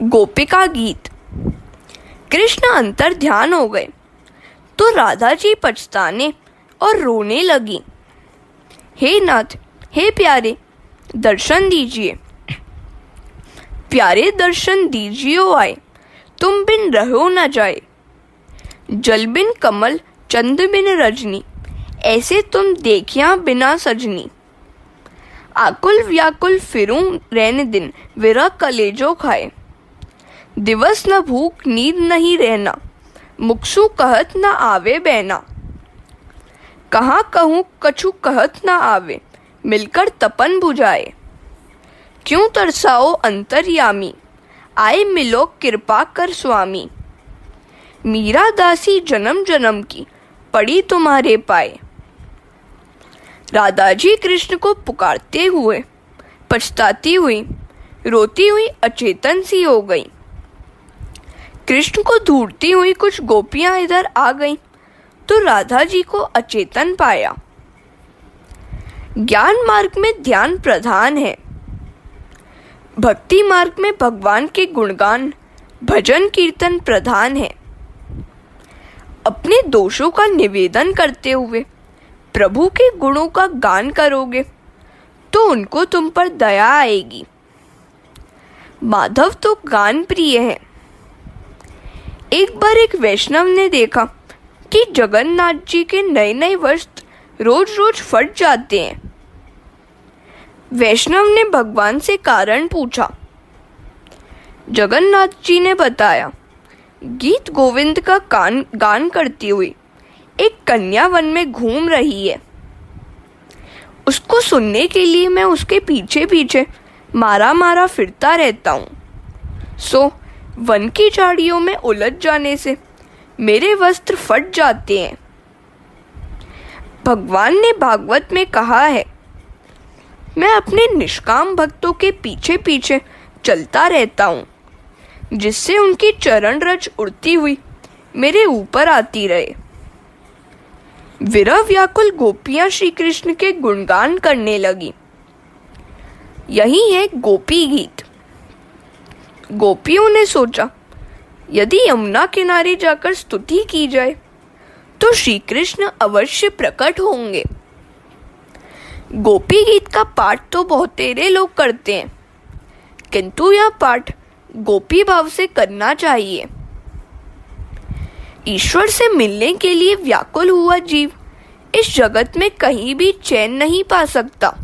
गोपिका गीत। कृष्ण अंतर ध्यान हो गए तो राधा जी पछताने और रोने लगी। हे नाथ, हे प्यारे, दर्शन दीजिए, प्यारे दर्शन दीजिए ओ आए, तुम बिन रहो न जाए। जल बिन कमल, चंद बिन रजनी, ऐसे तुम देखिया बिना सजनी। आकुल व्याकुल फिरूं रैन दिन, विरह कलेजो खाए। दिवस न भूख नींद नहीं रहना, मुक्सु कहत न आवे बैना। कहाँ कहूँ कछु कहत न आवे, मिलकर तपन बुझाए। क्यों तरसाओ अंतर्यामी, आए मिलो कृपा कर स्वामी। मीरा दासी जन्म जन्म की, पड़ी तुम्हारे पाए। राधा जी कृष्ण को पुकारते हुए, पछताती हुई, रोती हुई अचेतन सी हो गई। कृष्ण को ढूंढती हुई कुछ गोपियां इधर आ गईं, तो राधा जी को अचेतन पाया। ज्ञान मार्ग में ध्यान प्रधान है, भक्ति मार्ग में भगवान के गुणगान, भजन कीर्तन प्रधान है। अपने दोषों का निवेदन करते हुए प्रभु के गुणों का गान करोगे तो उनको तुम पर दया आएगी। माधव तो गान प्रिय है। एक बार एक वैष्णव ने देखा कि जगन्नाथ जी के नए नए वस्त्र रोज रोज फट जाते हैं। वैष्णव ने भगवान से कारण पूछा। जगन्नाथ जी ने बताया, गीत गोविंद का गान करती हुई एक कन्या वन में घूम रही है। उसको सुनने के लिए मैं उसके पीछे पीछे मारा मारा फिरता रहता हूँ। सो वन की झाड़ियों में उलझ जाने से मेरे वस्त्र फट जाते हैं। भगवान ने भागवत में कहा है, मैं अपने निष्काम भक्तों के पीछे पीछे चलता रहता हूँ, जिससे उनकी चरण रज उड़ती हुई मेरे ऊपर आती रहे। विरह व्याकुल गोपियां श्री कृष्ण के गुणगान करने लगी। यही है गोपी गीत। गोपियों ने सोचा, यदि यमुना किनारे जाकर स्तुति की जाए तो श्री कृष्ण अवश्य प्रकट होंगे। गोपी गीत का पाठ तो बहुतेरे लोग करते हैं, किंतु यह पाठ गोपी भाव से करना चाहिए। ईश्वर से मिलने के लिए व्याकुल हुआ जीव इस जगत में कहीं भी चैन नहीं पा सकता।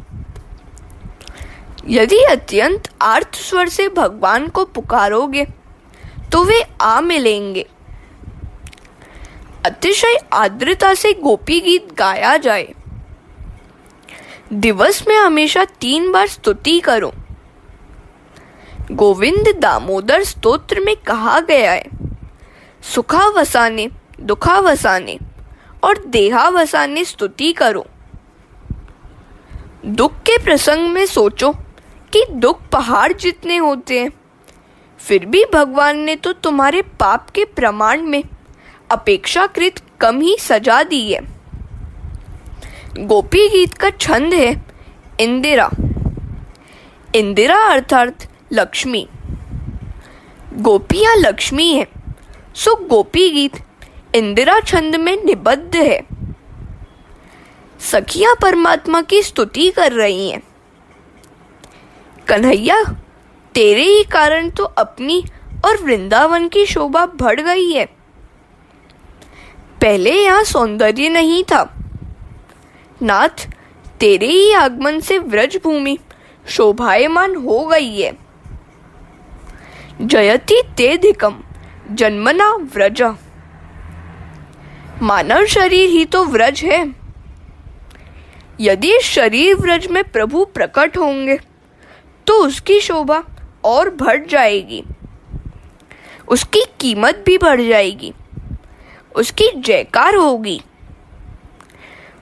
यदि अत्यंत आर्त स्वर से भगवान को पुकारोगे तो वे आ मिलेंगे। अतिशय आर्द्रता से गोपी गीत गाया जाए। दिवस में हमेशा 3 बार स्तुति करो। गोविंद दामोदर स्तोत्र में कहा गया है, सुखावसाने दुखावसाने और देहावसाने स्तुति करो। दुख के प्रसंग में सोचो कि दुख पहाड़ जितने होते हैं, फिर भी भगवान ने तो तुम्हारे पाप के प्रमाण में अपेक्षाकृत कम ही सजा दी है। गोपी गीत का छंद है इंदिरा। इंदिरा अर्थात लक्ष्मी। गोपियां लक्ष्मी है, सो गोपी गीत इंदिरा छंद में निबद्ध है। सखियां परमात्मा की स्तुति कर रही हैं। कन्हैया, तेरे ही कारण तो अपनी और वृंदावन की शोभा बढ़ गई है। पहले यहाँ सौंदर्य नहीं था। नाथ, तेरे ही आगमन से व्रज भूमि शोभायमान हो गई है। जयति तेधिकम जन्मना व्रज। मानव शरीर ही तो व्रज है। यदि शरीर व्रज में प्रभु प्रकट होंगे तो उसकी शोभा और बढ़ जाएगी, उसकी कीमत भी बढ़ जाएगी, उसकी जयकार होगी।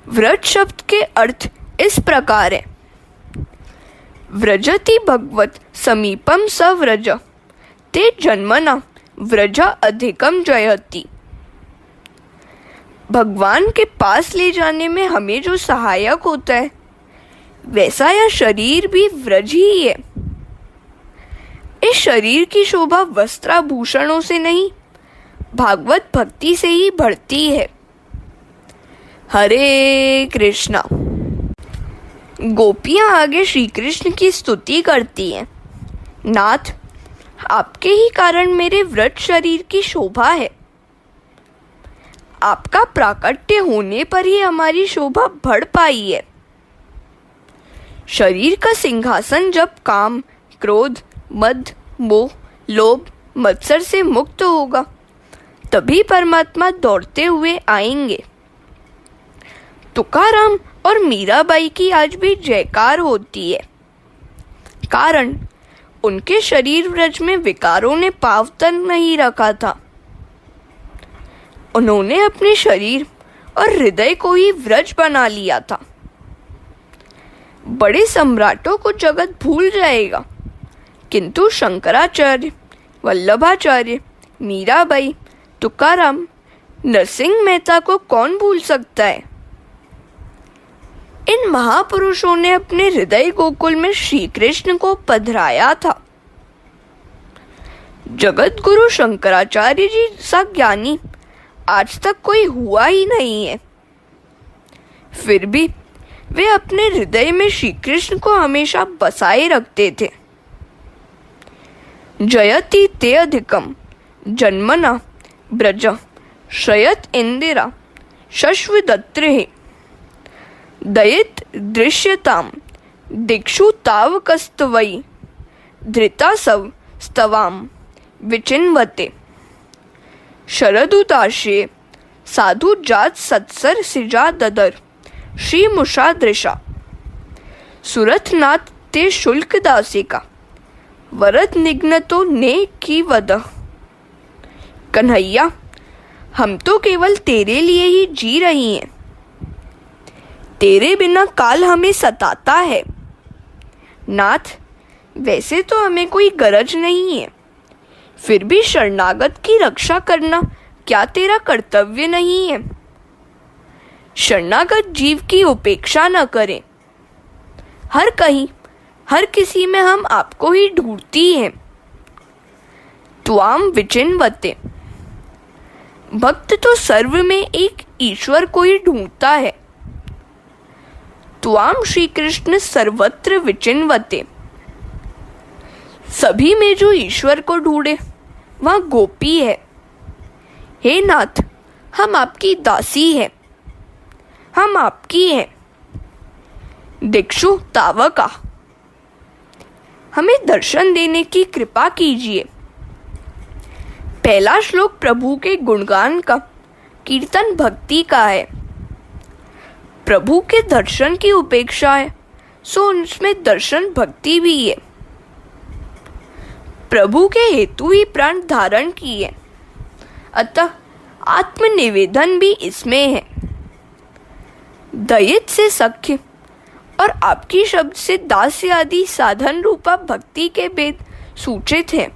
व्रज शब्द के अर्थ इस प्रकार है, व्रजति भगवत समीपम सव्रज, ते जन्मना व्रजा अधिकम जयति। भगवान के पास ले जाने में हमें जो सहायक होता है, वैसा यह शरीर भी व्रज ही है। इस शरीर की शोभा वस्त्राभूषणों से नहीं, भागवत भक्ति से ही बढ़ती है। हरे कृष्णा। गोपियां आगे श्री कृष्ण की स्तुति करती हैं। नाथ, आपके ही कारण मेरे व्रत शरीर की शोभा है। आपका प्राकट्य होने पर ही हमारी शोभा बढ़ पाई है। शरीर का सिंहासन जब काम, क्रोध, मद, मोह, लोभ, मत्सर से मुक्त होगा, तभी परमात्मा दौड़ते हुए आएंगे। तुकाराम और मीराबाई की आज भी जयकार होती है, कारण उनके शरीर व्रज में विकारों ने पावतन नहीं रखा था। उन्होंने अपने शरीर और हृदय को ही व्रज बना लिया था। बड़े सम्राटों को जगत भूल जाएगा, किंतु शंकराचार्य, वल्लभाचार्य, मीराबाई, तुकाराम, नरसिंह मेहता को कौन भूल सकता है। इन महापुरुषों ने अपने हृदय गोकुल में श्री कृष्ण को पधराया था। जगत गुरु शंकराचार्य जी सा ज्ञानी आज तक कोई हुआ ही नहीं है। फिर भी वे अपने हृदय में श्री कृष्ण को हमेशा बसाए रखते थे। जयति ते अधिकम जन्मना ब्रज शयत इंदिरा शश्वदत्रे दयित दृश्यताम दिक्षु तावकस्तवै धृता सव स्तवाम विचिन्वते शरदुताशे साधु जात सत्सर सिजा ददर श्री मुषा दृशा सुरथनाथ ते शुल्क दासिका वरद निग्नतो ने की वद। कन्हैया, हम तो केवल तेरे लिए ही जी रही हैं। तेरे बिना काल हमें सताता है। नाथ, वैसे तो हमें कोई गरज नहीं है, फिर भी शरणागत की रक्षा करना क्या तेरा कर्तव्य नहीं है। शरणागत जीव की उपेक्षा न करें। हर कहीं, हर किसी में हम आपको ही ढूंढती हैं। त्वाम विचिन्वते। भक्त तो सर्व में एक ईश्वर को ही ढूंढता है। त्वाम श्री कृष्ण सर्वत्र विचिन्वते। सभी में जो ईश्वर को ढूंढे वह गोपी है। हे नाथ, हम आपकी दासी हैं, हम आपकी हैं। दिक्षु तावका। हमें दर्शन देने की कृपा कीजिए। पहला श्लोक प्रभु के गुणगान का, कीर्तन भक्ति का है। प्रभु के दर्शन की उपेक्षा है, सो उसमें दर्शन भक्ति भी है। प्रभु के हेतु ही प्राण धारण किए, अतः आत्मनिवेदन भी इसमें है। दयित से सख्य और आपकी शब्द से दास्य आदि साधन रूपा भक्ति के भेद सूचित है।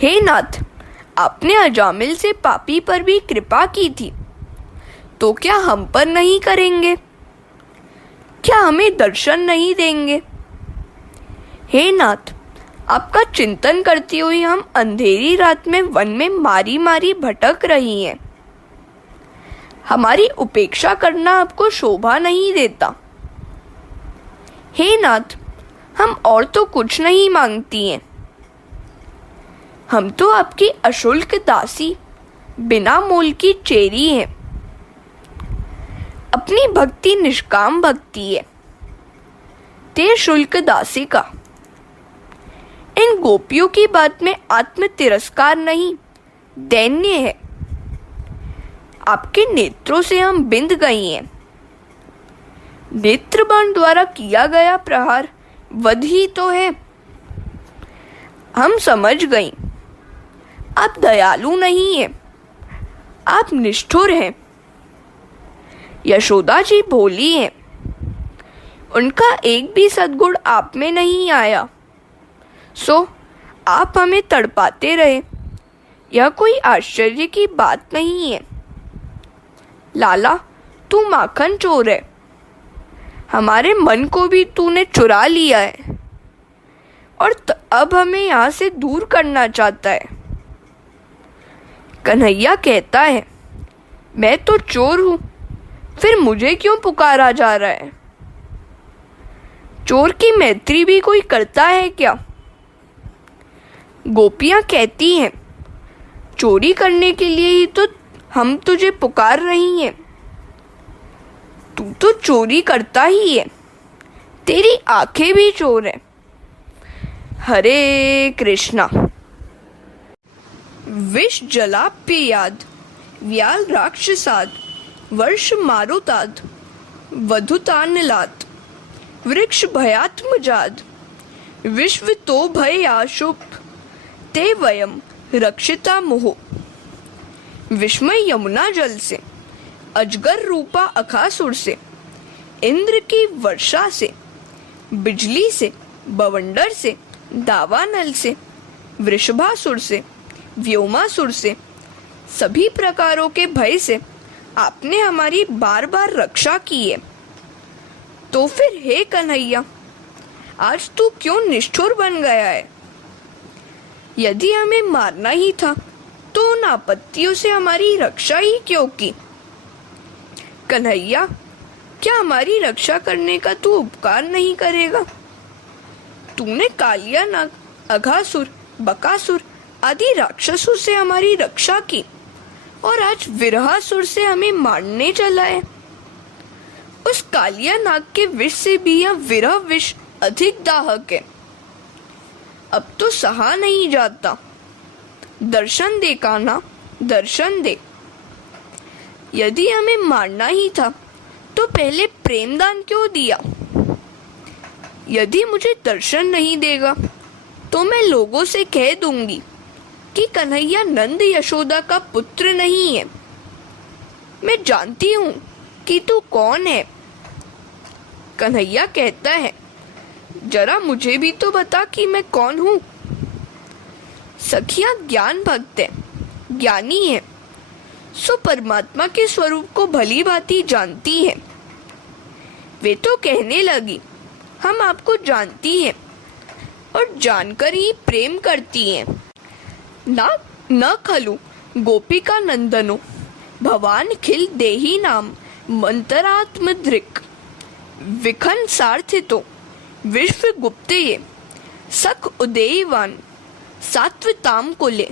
हे नाथ, आपने अजामिल से पापी पर भी कृपा की थी, तो क्या हम पर नहीं करेंगे? क्या हमें दर्शन नहीं देंगे? हे नाथ, आपका चिंतन करती हुई हम अंधेरी रात में वन में मारी मारी भटक रही हैं। हमारी उपेक्षा करना आपको शोभा नहीं देता। हे नाथ, हम और तो कुछ नहीं मांगती हैं। हम तो आपकी अशुल्क दासी, बिना मोल की चेरी हैं। अपनी भक्ति निष्काम भक्ति है, ते शुल्क दासी का। इन गोपियों की बात में आत्म तिरस्कार नहीं, दैन्य है। आपके नेत्रों से हम बिंद गई हैं। नेत्रबाण द्वारा किया गया प्रहार वध ही तो है। हम समझ गई, आप दयालु नहीं हैं, आप निष्ठुर हैं। यशोदा जी भोली हैं, उनका एक भी सद्गुण आप में नहीं आया, सो आप हमें तड़पाते रहे। यह कोई आश्चर्य की बात नहीं है। लाला, तू माखन चोर है, हमारे मन को भी तूने चुरा लिया है और अब हमें यहाँ से दूर करना चाहता है। कन्हैया कहता है, मैं तो चोर हूँ, फिर मुझे क्यों पुकारा जा रहा है? चोर की मैत्री भी कोई करता है क्या? गोपियाँ कहती हैं, चोरी करने के लिए ही तो हम तुझे पुकार रही हैं। तू तो चोरी करता ही है, तेरी आंखें भी चोर है। हरे कृष्णा। विष जलाप्ययाद व्याल राक्षसाद वर्ष मारुताद वधुतानलाद वृक्ष भयात्मजाद विश्व तो भयाशुभ ते वयम रक्षिता मोह। विस्मय यमुना जल से, अजगर रूपा अखासुर से, इंद्र की वर्षा से, बिजली से, बवंडर से, दावानल से, वृषभासुर से, व्योमासुर से, सभी प्रकारों के भय से आपने हमारी बार बार रक्षा की है। तो फिर हे कन्हैया, आज तू क्यों निष्ठुर बन गया है? यदि हमें मारना ही था तो उन आपत्तियों से हमारी रक्षा ही क्यों की? कन्हैया, क्या हमारी रक्षा करने का तू उपकार नहीं करेगा? तूने कालिया नाग, अघासुर, बकासुर आदि राक्षसों से हमारी रक्षा की और आज विरहासुर से हमें मारने चला है। उस कालिया नाग के विष से भी यह विरह विष अधिक दाहक है। अब तो सहा नहीं जाता। दर्शन दे कान्हा, दर्शन दे। यदि हमें मारना ही था तो पहले प्रेमदान क्यों दिया? यदि मुझे दर्शन नहीं देगा तो मैं लोगों से कह दूंगी कि कन्हैया नंद यशोदा का पुत्र नहीं है। मैं जानती हूँ कि तू कौन है। कन्हैया कहता है, जरा मुझे भी तो बता कि मैं कौन हूँ। सखियां ज्ञान भक्त है, ज्ञानी है, सो परमात्मा के स्वरूप को भली भांति जानती है। वे तो कहने लगी, हम आपको जानती हैं और जानकर ही प्रेम करती हैं। न खलु गोपिका नंदनो भवान खिल देही नाम मंतरात्म दृक् विखन सार्थितो विश्व गुप्त ये सख उदयवान सात्वताम को ले।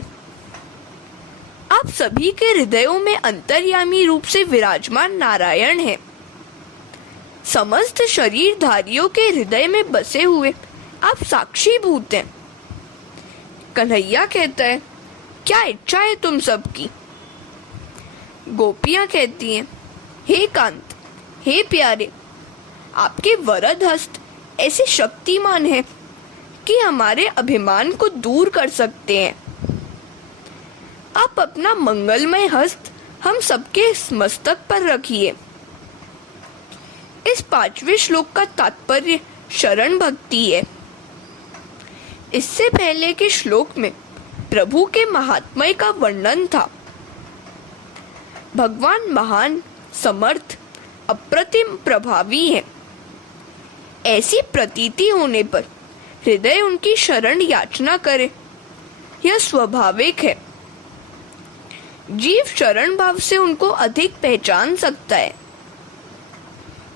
आप सभी के हृदयों में अंतर्यामी रूप से विराजमान नारायण हैं। समस्त शरीरधारियों के हृदय में बसे हुए आप साक्षीभूत हैं। कन्हैया कहता है, क्या इच्छा है तुम सबकी? गोपियां कहती हैं, हे कांत, हे प्यारे, आपके वरद हस्त ऐसे शक्तिमान हैं कि हमारे अभिमान को दूर कर सकते हैं। आप अपना मंगलमय हस्त हम सबके मस्तक पर रखिए। इस 5वें श्लोक का तात्पर्य शरण भक्ति है। इससे पहले के श्लोक में प्रभु के महात्म्य का वर्णन था। भगवान महान, समर्थ, अप्रतिम प्रभावी है। ऐसी प्रतीति होने पर हृदय उनकी शरण याचना करे, यह स्वाभाविक है। जीव शरण भाव से उनको अधिक पहचान सकता है।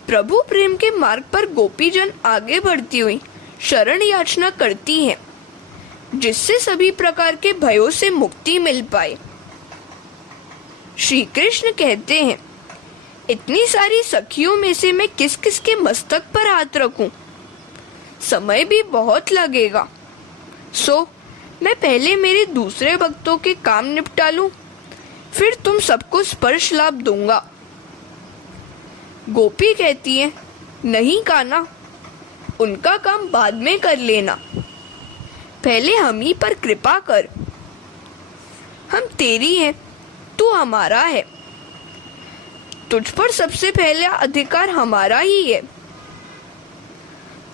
प्रभु प्रेम के मार्ग पर गोपीजन आगे बढ़ती हुई शरण याचना करती हैं, जिससे सभी प्रकार के भयों से मुक्ति मिल पाए। श्री कृष्ण कहते हैं, इतनी सारी सखियों में से मैं किस किस के मस्तक पर हाथ रखूं? समय भी बहुत लगेगा। सो मैं पहले मेरे दूसरे भक्तों के काम निपटा लूं, फिर तुम सबको स्पर्श लाभ दूंगा। गोपी कहती है, नहीं कान्हा, उनका काम बाद में कर लेना, पहले हम ही पर कृपा कर। हम तेरी हैं, तू हमारा है। तुझ पर सबसे पहला अधिकार हमारा ही है।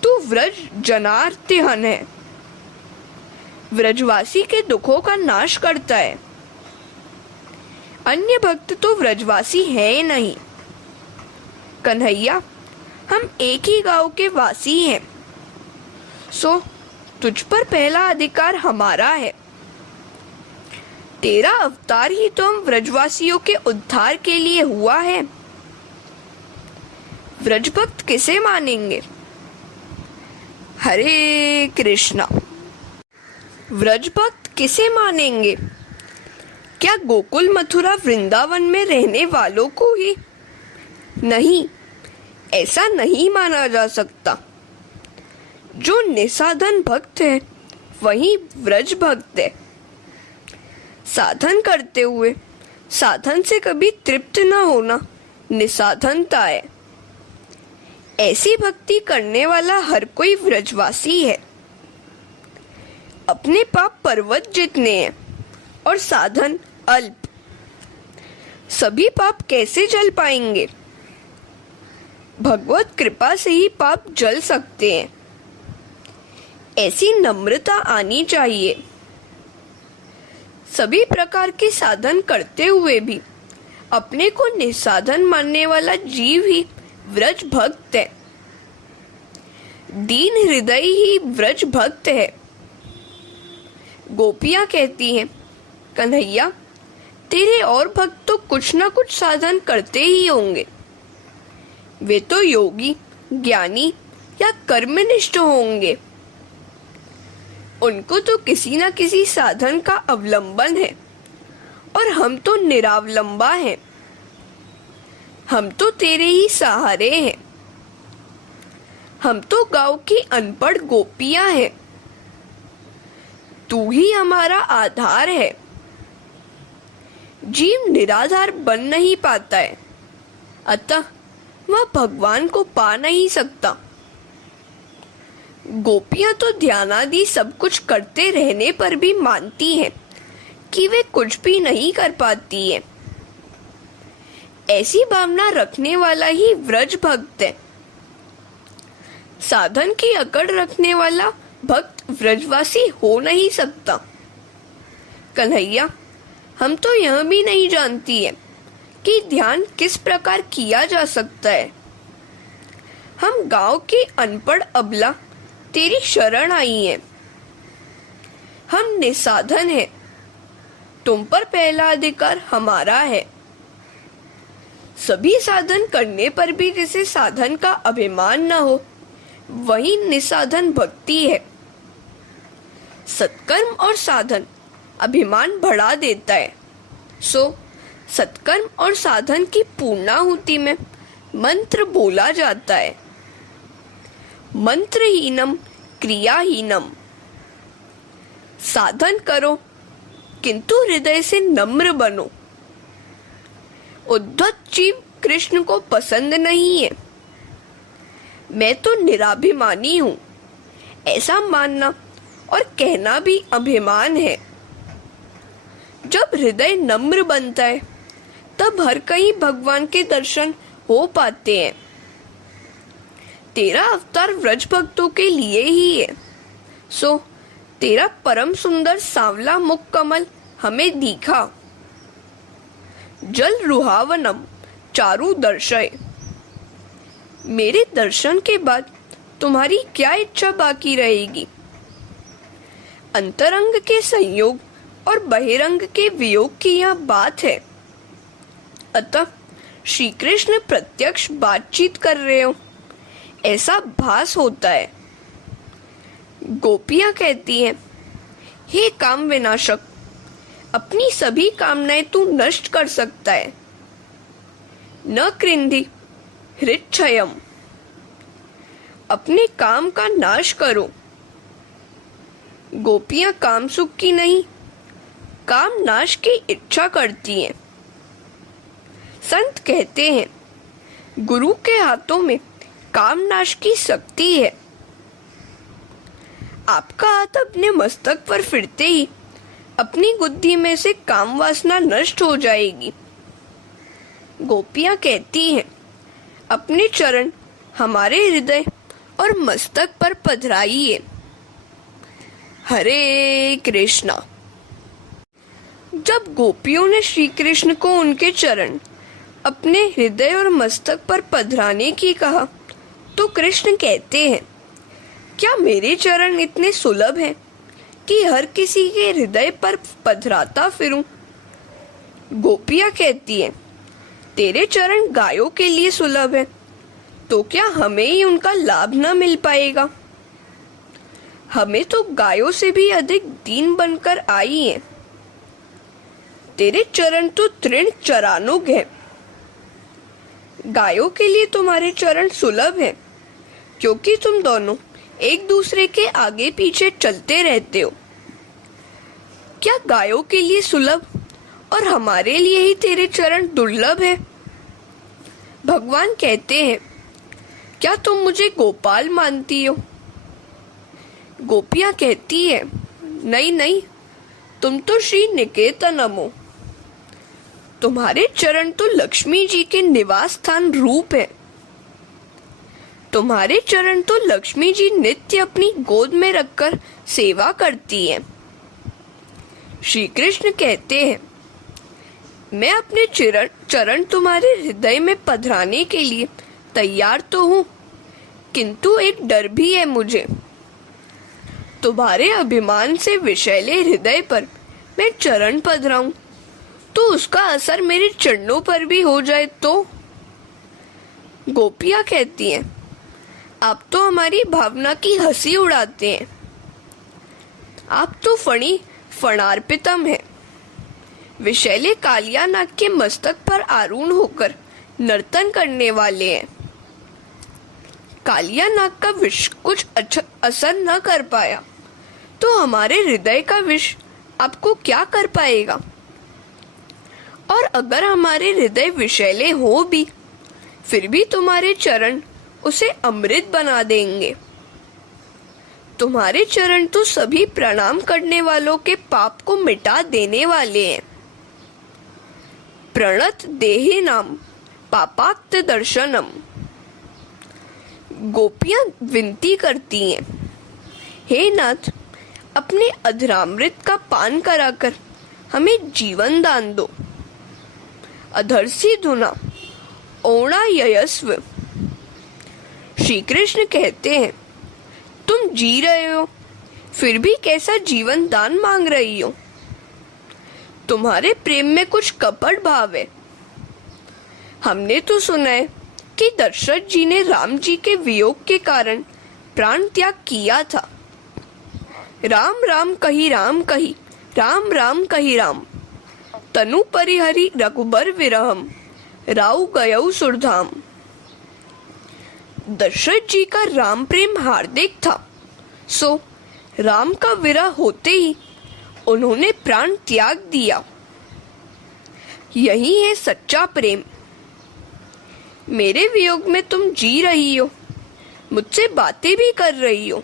तू व्रज जनार्तिहन है, व्रजवासी के दुखों का नाश करता है। अन्य भक्त तो व्रजवासी है ही नहीं। कन्हैया, हम एक ही गांव के वासी हैं, सो तुझ पर पहला अधिकार हमारा है। तेरा अवतार ही तो हम व्रजवासियों के उद्धार के लिए हुआ है। व्रजभक्त किसे मानेंगे? हरे कृष्णा। व्रजभक्त किसे मानेंगे? क्या गोकुल मथुरा वृंदावन में रहने वालों को ही? नहीं, ऐसा नहीं माना जा सकता। जो निसाधन भक्त है वही व्रज भक्त है। साधन करते हुए साधन से कभी तृप्त न होना निसाधनता है। ऐसी भक्ति करने वाला हर कोई व्रजवासी है। अपने पाप पर्वत जितने हैं और साधन अल्प। सभी पाप कैसे जल पाएंगे? भगवत कृपा से ही पाप जल सकते हैं। ऐसी नम्रता आनी चाहिए। सभी प्रकार के साधन करते हुए भी अपने को निसाधन मानने वाला जीव ही व्रज भक्त है। दीन हृदय ही व्रज भक्त है। गोपियां कहती हैं, कन्हैया तेरे और भक्त तो कुछ ना कुछ साधन करते ही होंगे। वे तो योगी, ज्ञानी या कर्मनिष्ठ होंगे। उनको तो किसी न किसी साधन का अवलंबन है और हम तो निरावलंबा हैं। हम तो तेरे ही सहारे हैं। हम तो गांव की अनपढ़ गोपियां हैं। तू ही हमारा आधार है। जीव निराधार बन नहीं पाता है, अतः वह भगवान को पा नहीं सकता। गोपियां तो ध्यानादि सब कुछ करते रहने पर भी मानती हैं कि वे कुछ भी नहीं कर पाती है। ऐसी भावना रखने वाला ही व्रज भक्त है। साधन की अकड़ रखने वाला भक्त व्रजवासी हो नहीं सकता। कन्हैया हम तो यह भी नहीं जानती है कि ध्यान किस प्रकार किया जा सकता है। हम गांव के अनपढ़ अबला तेरी शरण आई हैं। हम निसाधन हैं। तुम पर पहला अधिकार हमारा है। सभी साधन करने पर भी जिसे साधन का अभिमान न हो वही निसाधन भक्ति है। सत्कर्म और साधन अभिमान बढ़ा देता है। सो सत्कर्म और साधन की पूर्णाहुति में मंत्र बोला जाता है, मंत्रहीनम क्रियाहीनम। साधन करो किंतु हृदय से नम्र बनो। उद्धत जीव कृष्ण को पसंद नहीं है। मैं तो निराभिमानी हूँ, ऐसा मानना और कहना भी अभिमान है। जब हृदय नम्र बनता है तब हर कहीं भगवान के दर्शन हो पाते हैं। तेरा अवतार व्रज भक्तों के लिए ही है। सो तेरा परम सुंदर सांवला मुख कमल हमें दिखा। जल रुहावनम चारु दर्शय। मेरे दर्शन के बाद तुम्हारी क्या इच्छा बाकी रहेगी? अंतरंग के संयोग और बहिरंग के वियोग की यह बात है। अतः श्री कृष्ण प्रत्यक्ष बातचीत कर रहे हो ऐसा भास होता है। गोपियां कहती हैं, हे काम विनाशक, अपनी सभी कामनाएं तू नष्ट कर सकता है। न कृंधि हृच्छयम, अपने काम का नाश करो। गोपियां काम सुख की नहीं, काम नाश की इच्छा करती हैं। संत कहते हैं, गुरु के हाथों में काम नाश की शक्ति है। आपका हाथ अपने मस्तक पर फिरते ही अपनी बुद्धि में से काम वासना नष्ट हो जाएगी। गोपियां कहती हैं, अपने चरण हमारे हृदय और मस्तक पर पधराइए। हरे कृष्णा। जब गोपियों ने श्री कृष्ण को उनके चरण अपने हृदय और मस्तक पर पधराने की कहा तो कृष्ण कहते हैं, क्या मेरे चरण इतने सुलभ हैं कि हर किसी के हृदय पर पधराता फिरूं? गोपियां कहती हैं, तेरे चरण गायों के लिए सुलभ है, तो क्या हमें ही उनका लाभ न मिल पाएगा? हमें तो गायों से भी अधिक दीन बनकर आई हैं। तेरे चरण तो तृण चरानुग है। गायों के लिए तुम्हारे चरण सुलभ है, क्योंकि तुम दोनों एक दूसरे के आगे पीछे चलते रहते हो। क्या गायों के लिए सुलभ और हमारे लिए ही तेरे चरण दुर्लभ है? भगवान कहते हैं, क्या तुम मुझे गोपाल मानती हो? गोपियां कहती है, नहीं नहीं, तुम तो श्री निकेतनम हो। तुम्हारे चरण तो लक्ष्मी जी के निवास स्थान रूप है। तुम्हारे चरण तो लक्ष्मी जी नित्य अपनी गोद में रखकर सेवा करती है। श्री कृष्ण कहते हैं, मैं अपने चरण तुम्हारे हृदय में पधराने के लिए तैयार तो हूँ, किंतु एक डर भी है मुझे। तुम्हारे अभिमान से विषैले हृदय पर मैं चरण पधराऊं तो उसका असर मेरे चरणों पर भी हो जाए तो? गोपियां कहती हैं, आप तो हमारी भावना की हंसी उड़ाते हैं। आप तो फणार्पितम है। विषैले कालिया नाग के मस्तक पर आरूढ़ होकर नर्तन करने वाले हैं। कालिया नाग का विष कुछ अच्छा असर न कर पाया तो हमारे हृदय का विष आपको क्या कर पाएगा? और अगर हमारे हृदय विषैले हो भी, फिर भी तुम्हारे चरण उसे अमृत बना देंगे। तुम्हारे चरण तो सभी प्रणाम करने वालों के पाप को मिटा देने वाले हैं। प्रणत देहि नाम पापाक्त दर्शनम। गोपियां विनती करती हैं, हे नाथ, अपने अधरामृत का पान कराकर हमें जीवन दान दो। अधर्सी धुना ओणा ययस्व। श्री कृष्ण कहते हैं, तुम जी रहे हो, फिर भी कैसा जीवन दान मांग रही हो? तुम्हारे प्रेम में कुछ कपट भाव है। हमने तो सुना है कि दशरथ जी ने राम जी के वियोग के कारण प्राण त्याग किया था। राम राम कही राम कही, राम राम कही राम, तनु परिहरि रघुबर विरहम, राउ गयौ सुरधाम। दशरथ जी का राम प्रेम हार्दिक था, सो राम का विरह होते ही उन्होंने प्राण त्याग दिया। यही है सच्चा प्रेम। मेरे वियोग में तुम जी रही हो, मुझसे बातें भी कर रही हो।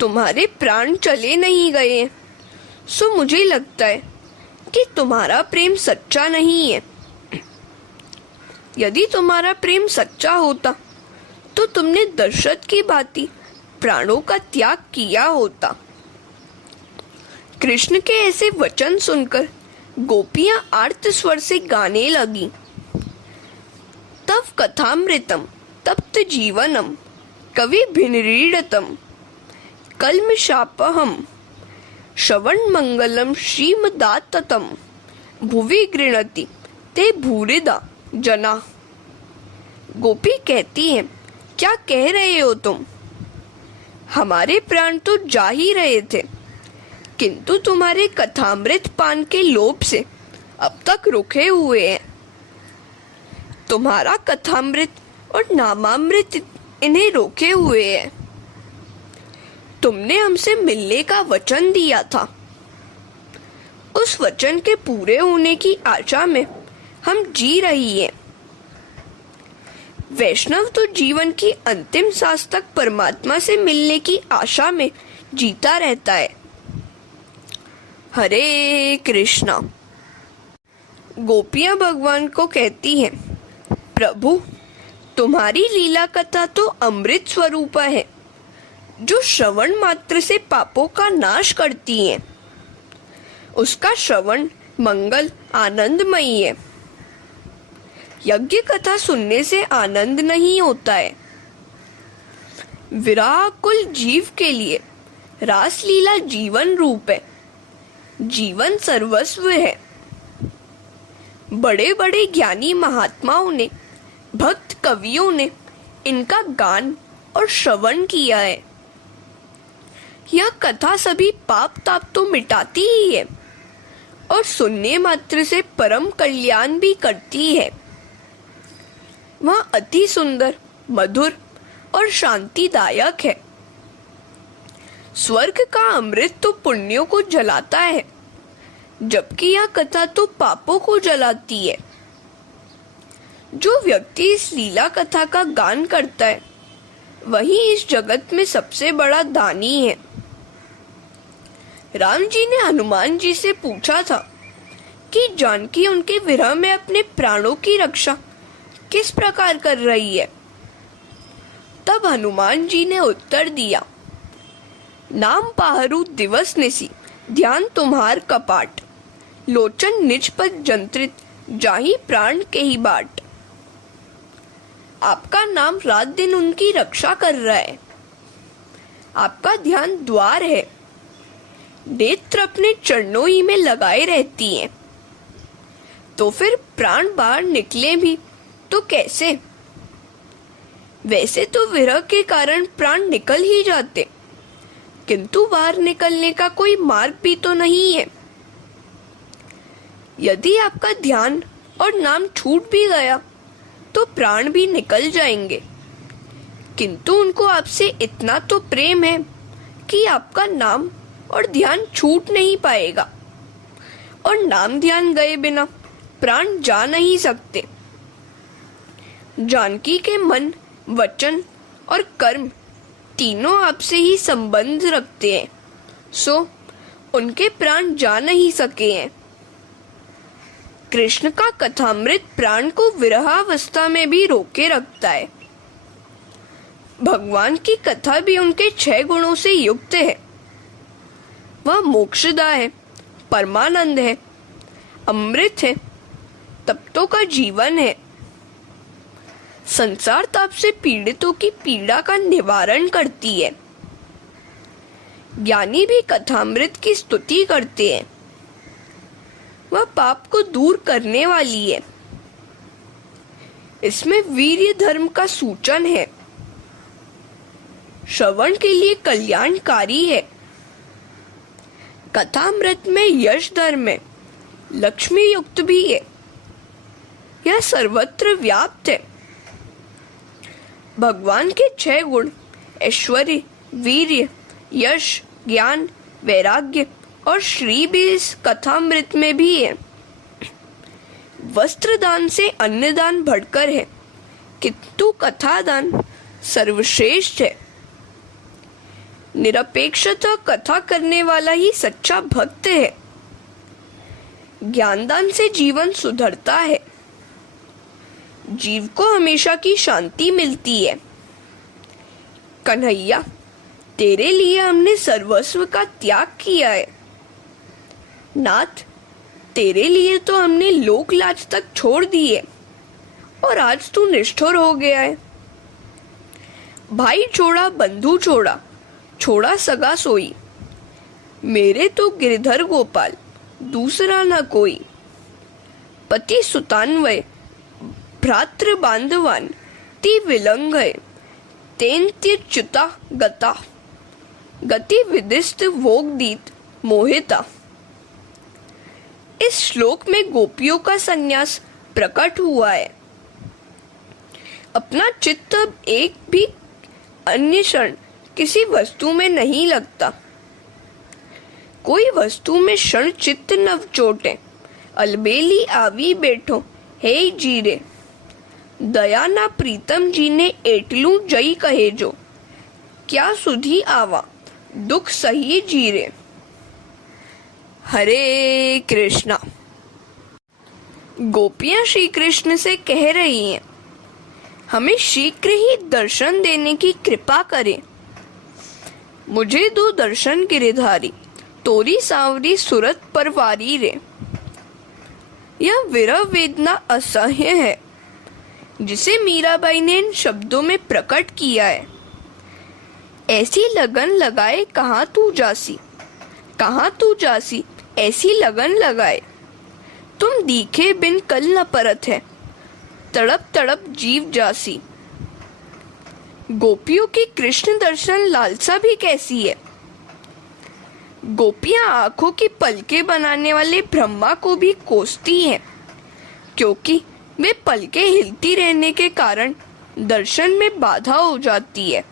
तुम्हारे प्राण चले नहीं गए हैं, सो मुझे लगता है कि तुम्हारा प्रेम सच्चा नहीं है। यदि तुम्हारा प्रेम सच्चा होता तो तुमने दशरथ की भांति प्राणों का त्याग किया होता। कृष्ण के ऐसे वचन सुनकर गोपियां आर्त स्वर से गाने लगी। तव कथामृतम तप्त जीवनम कवि भिनरीडतम कल्मषापहम श्रवण मंगलम श्रीमदाततम भुवि गृणति ते भूरिदा जना। गोपी कहती हैं, क्या कह रहे हो तुम? हमारे प्राण तो जा ही रहे थे, किंतु तुम्हारे कथामृत पान के लोभ से अब तक रुके हुए हैं। तुम्हारा कथामृत और नामामृत इन्हें रोके हुए हैं। तुमने हमसे मिलने का वचन दिया था। उस वचन के पूरे होने की आशा में हम जी रही हैं। वैष्णव तो जीवन की अंतिम सांस तक परमात्मा से मिलने की आशा में जीता रहता है। हरे कृष्णा। गोपियां भगवान को कहती हैं, प्रभु, तुम्हारी लीला कथा तो अमृत स्वरूपा है, जो श्रवण मात्र से पापों का नाश करती है। उसका श्रवण मंगल आनंदमयी है। यज्ञ कथा सुनने से आनंद नहीं होता है। विरह कुल जीव के लिए रासलीला जीवन रूप है, जीवन सर्वस्व है। बड़े बड़े ज्ञानी महात्माओं ने, भक्त कवियों ने इनका गान और श्रवण किया है। यह कथा सभी पाप ताप तो मिटाती ही है और सुनने मात्र से परम कल्याण भी करती है। वह अति सुंदर, मधुर और शांतिदायक है। स्वर्ग का अमृत तो पुण्यों को जलाता है, जबकि यह कथा तो पापों को जलाती है। जो व्यक्ति इस लीला कथा का गान करता है, वही इस जगत में सबसे बड़ा दानी है। राम जी ने हनुमान जी से पूछा था कि जानकी उनके विरह में अपने प्राणों की रक्षा किस प्रकार कर रही है। तब हनुमान जी ने उत्तर दिया, नाम पाहरू दिवस निसी, ध्यान तुम्हार कपाट, लोचन निज पद जंत्रित, जाहि प्राण के ही बाट। आपका नाम रात दिन उनकी रक्षा कर रहा है। आपका ध्यान द्वार है, नेत्र अपने चरणों ही में लगाए रहती हैं। तो फिर प्राण बाहर निकले भी तो कैसे? वैसे तो विरह के कारण प्राण निकल ही जाते, किंतु बाहर निकलने का कोई मार्ग भी तो नहीं है। यदि आपका ध्यान और नाम छूट भी गया तो प्राण भी निकल जाएंगे, किंतु उनको आपसे इतना तो प्रेम है कि आपका नाम और ध्यान छूट नहीं पाएगा। और नाम ध्यान गए बिना प्राण जा नहीं सकते। जानकी के मन, वचन और कर्म तीनों आपसे ही संबंध रखते हैं, सो उनके प्राण जा नहीं सके हैं। कृष्ण का कथामृत प्राण को विरहावस्था में भी रोके रखता है। भगवान की कथा भी उनके 6 गुणों से युक्त है। वह मोक्षदा है, परमानंद है, अमृत है, तप्तों का जीवन है। संसार ताप से पीड़ितों की पीड़ा का निवारण करती है। ज्ञानी भी कथामृत की स्तुति करते हैं। वह पाप को दूर करने वाली है। इसमें वीर्य धर्म का सूचन है, श्रवण के लिए कल्याणकारी है। कथामृत में यश धर्म है, लक्ष्मी युक्त भी है। यह सर्वत्र व्याप्त है। भगवान के 6 गुण ऐश्वर्य, वीर्य, यश, ज्ञान, वैराग्य और श्री भी इस कथामृत में भी है। वस्त्र दान से अन्नदान बढ़कर है, किंतु कथा दान सर्वश्रेष्ठ है। निरपेक्षता कथा करने वाला ही सच्चा भक्त है। ज्ञानदान से जीवन सुधरता है। जीव को हमेशा की शांति मिलती है। कन्हैया, तेरे लिए हमने सर्वस्व का त्याग किया है। नाथ, तेरे लिए तो हमने लोक लाज तक छोड़ दी है और आज तू निष्ठुर हो गया है। भाई छोड़ा, बंधु छोड़ा, छोड़ा सगा सोई, मेरे तो गिरधर गोपाल, दूसरा न कोई। पति सुतान्वय, भ्रातृ बांधवान, ती विलंघय, तेन च्युता गता, गति विदिष्ट भोगदीत मोहिता। इस श्लोक में गोपियों का संन्यास प्रकट हुआ है। अपना चित्त अब एक भी अन्य क्षण किसी वस्तु में नहीं लगता। कोई वस्तु में क्षण चित्त नव चोटे, अलबेली आवी बैठो हे जीरे। दया ना प्रीतम जी ने एटलू जई कहे जो, क्या सुधी आवा दुख सही जीरे। हरे कृष्णा। गोपियां श्री कृष्ण से कह रही हैं, हमें शीघ्र ही दर्शन देने की कृपा करें। मुझे दो दर्शन गिरिधारी, तोरी सांवरी सुरत परवारी रे। यह विरह वेदना असह्य है, जिसे मीराबाई ने इन शब्दों में प्रकट किया है। ऐसी लगन लगाए कहाँ तू जासी, कहाँ तू जासी ऐसी लगन लगाए। तुम दिखे बिन कल न परत है, तड़प तड़प जीव जासी। गोपियों की कृष्ण दर्शन लालसा भी कैसी है। गोपियां आंखों की पलकें बनाने वाले ब्रह्मा को भी कोसती हैं, क्योंकि वे पलकें हिलती रहने के कारण दर्शन में बाधा हो जाती है।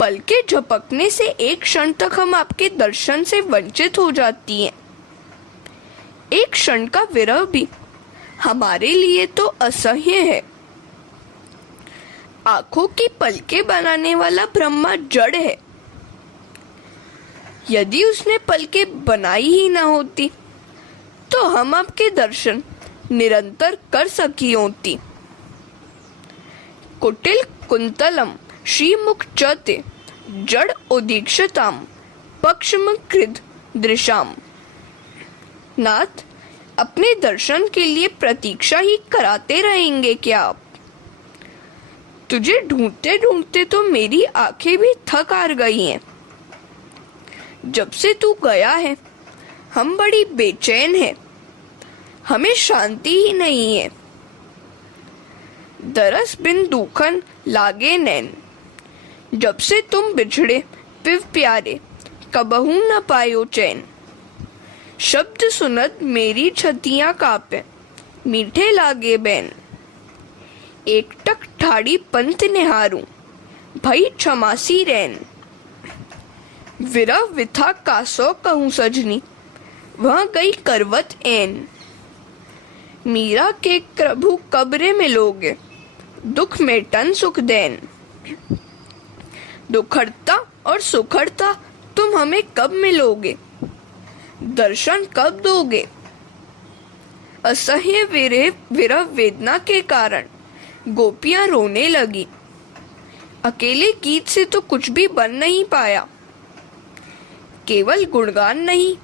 पलकें झपकने से एक क्षण तक हम आपके दर्शन से वंचित हो जाती हैं। एक क्षण का विरह भी हमारे लिए तो असह्य है। आंखों की पलकें बनाने वाला ब्रह्मा जड़ है। यदि उसने पलकें बनाई ही ना होती तो हम आपके दर्शन निरंतर कर सकी होती। कुटिल कुंतलम श्रीमुख चते जड़ उदीक्षताम पक्षम कृद दृशाम। नाथ, अपने दर्शन के लिए प्रतीक्षा ही कराते रहेंगे क्या आप? तुझे ढूंढते ढूंढते तो मेरी आंखें भी थक हार गई हैं। जब से तू गया है हम बड़ी बेचैन हैं, हमें शांति ही नहीं है। दरस बिन दुखन लागे नैन, जब से तुम बिछड़े पिव प्यारे कबहू न पायो चैन। शब्द सुनत मेरी छतियां कापे मीठे लागे बैन। एकटक ठाड़ी पंथ निहारूं भई क्षमासी रैन। विरह विथा कासो कहूँ सजनी वह गई करवत ऐन। मीरा के प्रभु कब्रे में लोगे दुख में टन सुख देन। दुखड़ता और सुखड़ता तुम हमें कब मिलोगे, दर्शन कब दोगे। असह्य विरह वेदना के कारण गोपियां रोने लगी। अकेले गीत से तो कुछ भी बन नहीं पाया। केवल गुणगान नहीं,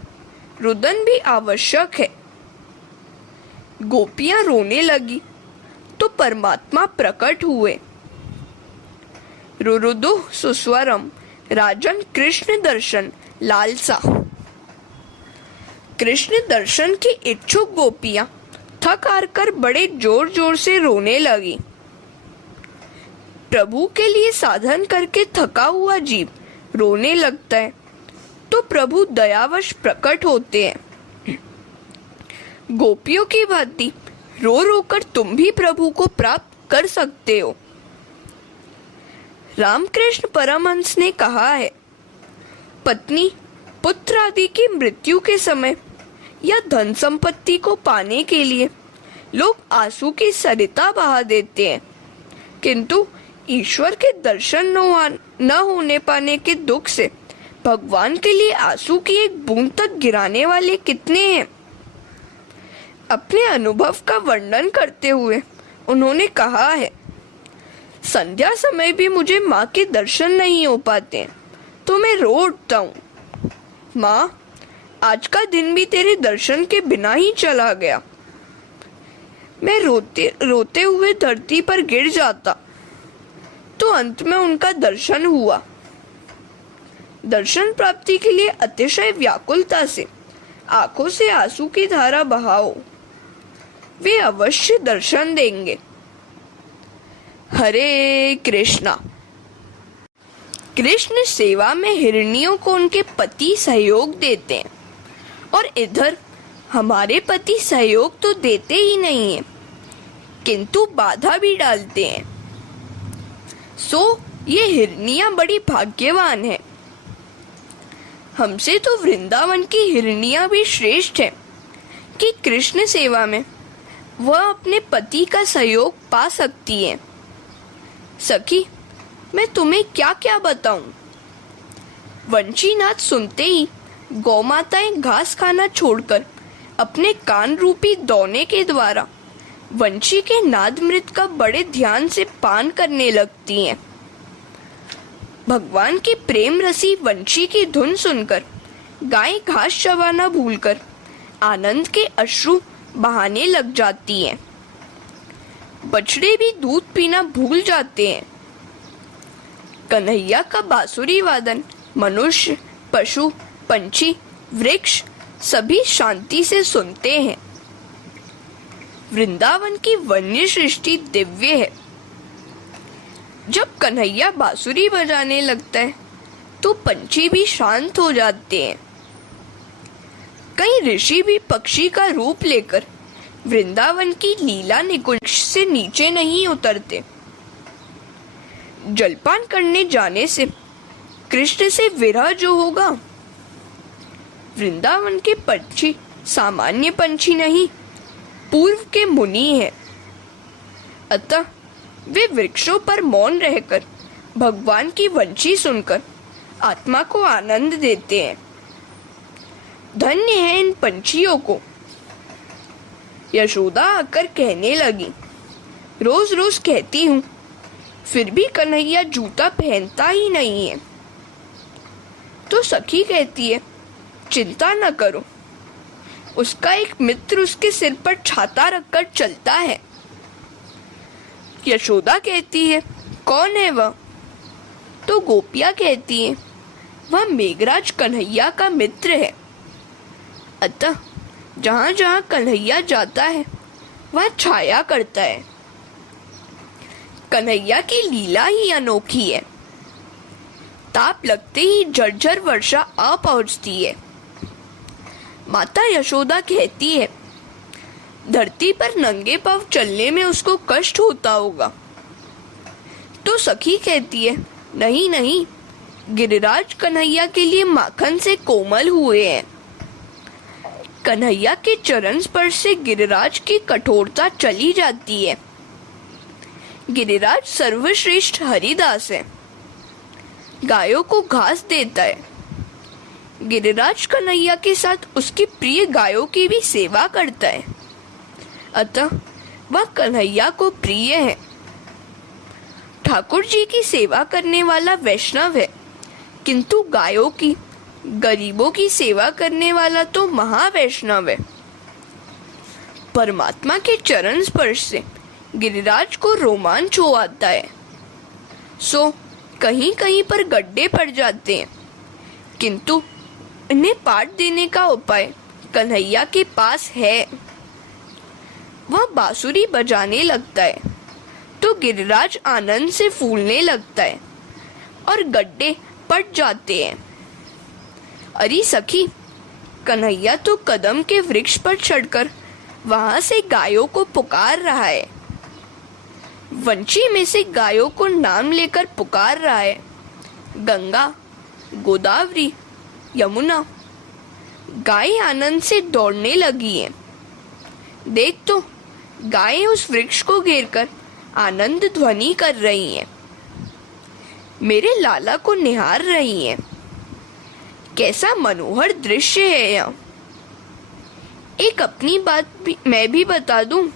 रुदन भी आवश्यक है। गोपियां रोने लगी तो परमात्मा प्रकट हुए। रुरुदु सुस्वरम राजन कृष्ण दर्शन लालसा। कृष्ण दर्शन की इच्छुक गोपियां थक हार कर बड़े जोर जोर से रोने लगी। प्रभु के लिए साधन करके थका हुआ जीव रोने लगता है तो प्रभु दयावश प्रकट होते हैं। गोपियों की भांति रो रो कर तुम भी प्रभु को प्राप्त कर सकते हो। रामकृष्ण परमहंस ने कहा है, पत्नी पुत्र आदि की मृत्यु के समय या धन संपत्ति को पाने के लिए लोग आंसू की सरिता बहा देते हैं, किंतु ईश्वर के दर्शन न होने पाने के दुख से भगवान के लिए आंसू की एक बूंद तक गिराने वाले कितने हैं। अपने अनुभव का वर्णन करते हुए उन्होंने कहा है, संध्या समय भी मुझे माँ के दर्शन नहीं हो पाते तो मैं रो उठता हूँ, माँ आज का दिन भी तेरे दर्शन के बिना ही चला गया। मैं रोते रोते हुए धरती पर गिर जाता तो अंत में उनका दर्शन हुआ। दर्शन प्राप्ति के लिए अतिशय व्याकुलता से आंखों से आंसू की धारा बहाओ, वे अवश्य दर्शन देंगे। हरे कृष्णा। कृष्ण सेवा में हिरनियों को उनके पति सहयोग देते हैं और इधर हमारे पति सहयोग तो देते ही नहीं हैं, किंतु बाधा भी डालते हैं। सो ये हिरनियां बड़ी भाग्यवान हैं। हमसे तो वृंदावन की हिरनियां भी श्रेष्ठ हैं कि कृष्ण सेवा में वह अपने पति का सहयोग पा सकती हैं। सखी, मैं तुम्हें क्या क्या बताऊं। वंशीनाथ सुनते ही गौमाताएं घास खाना छोड़कर अपने कान रूपी दौने के द्वारा वंशी के नादमृत का बड़े ध्यान से पान करने लगती हैं। भगवान की प्रेम रसी वंशी की धुन सुनकर गाय घास चबाना भूलकर आनंद के अश्रु बहाने लग जाती हैं। बछड़े भी दूध पीना भूल जाते हैं। कन्हैया का बांसुरी वादन मनुष्य, पशु, पंछी, वृक्ष सभी शांति से सुनते हैं। वृंदावन की वन्य सृष्टि दिव्य है। जब कन्हैया बांसुरी बजाने लगता है तो पंछी भी शांत हो जाते हैं। कई ऋषि भी पक्षी का रूप लेकर वृंदावन की लीला निकुंज से नीचे नहीं उतरते। जलपान करने जाने से कृष्ण से विरह जो होगा। वृंदावन के पंछी सामान्य पंछी नहीं, पूर्व के मुनि हैं। अतः वे वृक्षों पर मौन रहकर भगवान की वंशी सुनकर आत्मा को आनंद देते हैं। धन्य है इन पंछियों को। यशोदा आकर कहने लगी, रोज रोज कहती हूँ, फिर भी कन्हैया जूता पहनता ही नहीं है। तो सखी कहती है, चिंता न करो, उसका एक मित्र उसके सिर पर छाता रखकर चलता है। यशोदा कहती है, कौन है वह? तो गोपियाँ कहती हैं, वह मेघराज कन्हैया का मित्र है। अतः जहाँ जहाँ कन्हैया जाता है वह छाया करता है। कन्हैया की लीला ही अनोखी है। ताप लगते ही झरझर वर्षा आ पहुंचती है। माता यशोदा कहती है, धरती पर नंगे पांव चलने में उसको कष्ट होता होगा। तो सखी कहती है, नहीं नहीं, गिरिराज कन्हैया के लिए माखन से कोमल हुए हैं। कन्हैया के चरण स्पर्श से गिरिराज की कठोरता चली जाती है। गिरिराज सर्वश्रेष्ठ हरिदास है, गायों को घास देता है। गिरिराज कन्हैया के साथ उसकी प्रिय गायों की भी सेवा करता है। अतः वह कन्हैया को प्रिय है। ठाकुर जी की सेवा करने वाला वैष्णव है, किंतु गायों की, गरीबों की सेवा करने वाला तो महावैष्णव है। परमात्मा के चरण स्पर्श से गिरिराज को रोमांच हो आता है। सो कहीं कहीं पर गड्ढे पड़ जाते हैं, किंतु इन्हें पाट देने का उपाय कन्हैया के पास है। वह बांसुरी बजाने लगता है तो गिरिराज आनंद से फूलने लगता है और गड्ढे पट जाते हैं। अरे सखी, कन्हैया तो कदम के वृक्ष पर चढ़कर वहां से गायों को पुकार रहा है। वंशी में से गायों को नाम लेकर पुकार रहा है। गंगा, गोदावरी, यमुना। गाय आनंद से दौड़ने लगी हैं। देख तो, गायें उस वृक्ष को घेरकर आनंद ध्वनि कर रही हैं। मेरे लाला को निहार रही हैं। कैसा मनोहर दृश्य है यह। एक अपनी बात भी मैं भी बता दूं।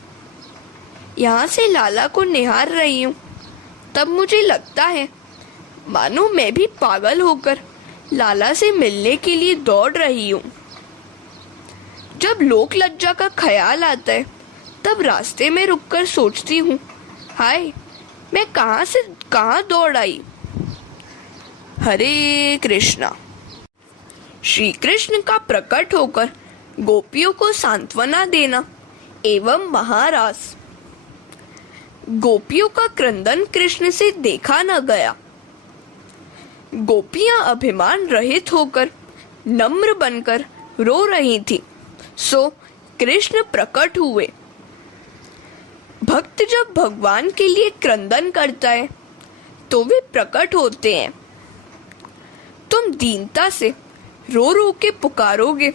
यहाँ से लाला को निहार रही हूँ, तब मुझे लगता है मानो मैं भी पागल होकर लाला से मिलने के लिए दौड़ रही हूँ। जब लोक लज्जा का ख्याल आता है तब रास्ते में रुककर सोचती हूँ, हाय, मैं कहाँ से कहाँ दौड़ आई। हरे कृष्णा। श्री कृष्ण का प्रकट होकर गोपियों को सांत्वना देना एवं महारास। गोपियों का क्रंदन कृष्ण से देखा न गया। गोपियां अभिमान रहित होकर नम्र बनकर रो रही थी, सो कृष्ण प्रकट हुए। भक्त जब भगवान के लिए क्रंदन करता है तो वे प्रकट होते हैं। तुम दीनता से रो रो के पुकारोगे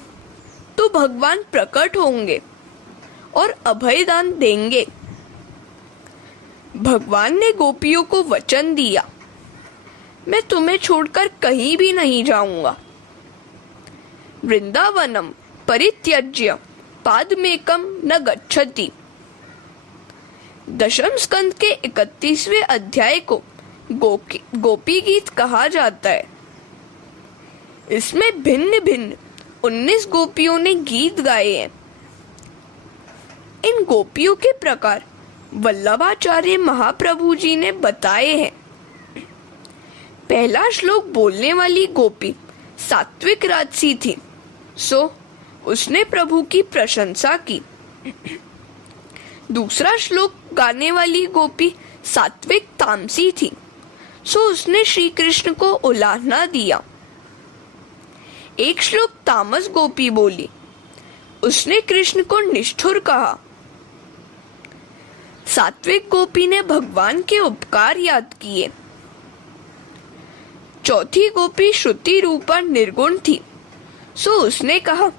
तो भगवान प्रकट होंगे और अभयदान देंगे। भगवान ने गोपियों को वचन दिया, मैं तुम्हें छोड़कर कहीं भी नहीं जाऊंगा। वृंदावनम परित्यज्य पादमेकम न गच्छति। दशम स्कंद के 31वें अध्याय को गोपी गीत कहा जाता है। इसमें भिन्न भिन्न 19 गोपियों ने गीत गाए हैं। इन गोपियों के प्रकार वल्लभाचार्य महाप्रभु जी ने बताए हैं। पहला श्लोक बोलने वाली गोपी सात्विक राजसी थी, सो उसने प्रभु की प्रशंसा की। दूसरा श्लोक गाने वाली गोपी सात्विक तामसी थी, सो उसने श्री कृष्ण को उलाहना दिया। एक श्लोक तामस गोपी बोली, उसने कृष्ण को निष्ठुर कहा। सात्विक गोपी ने भगवान के उपकार याद किए। चौथी गोपी श्रुति रूपा निर्गुण थी, सो उसने कहा,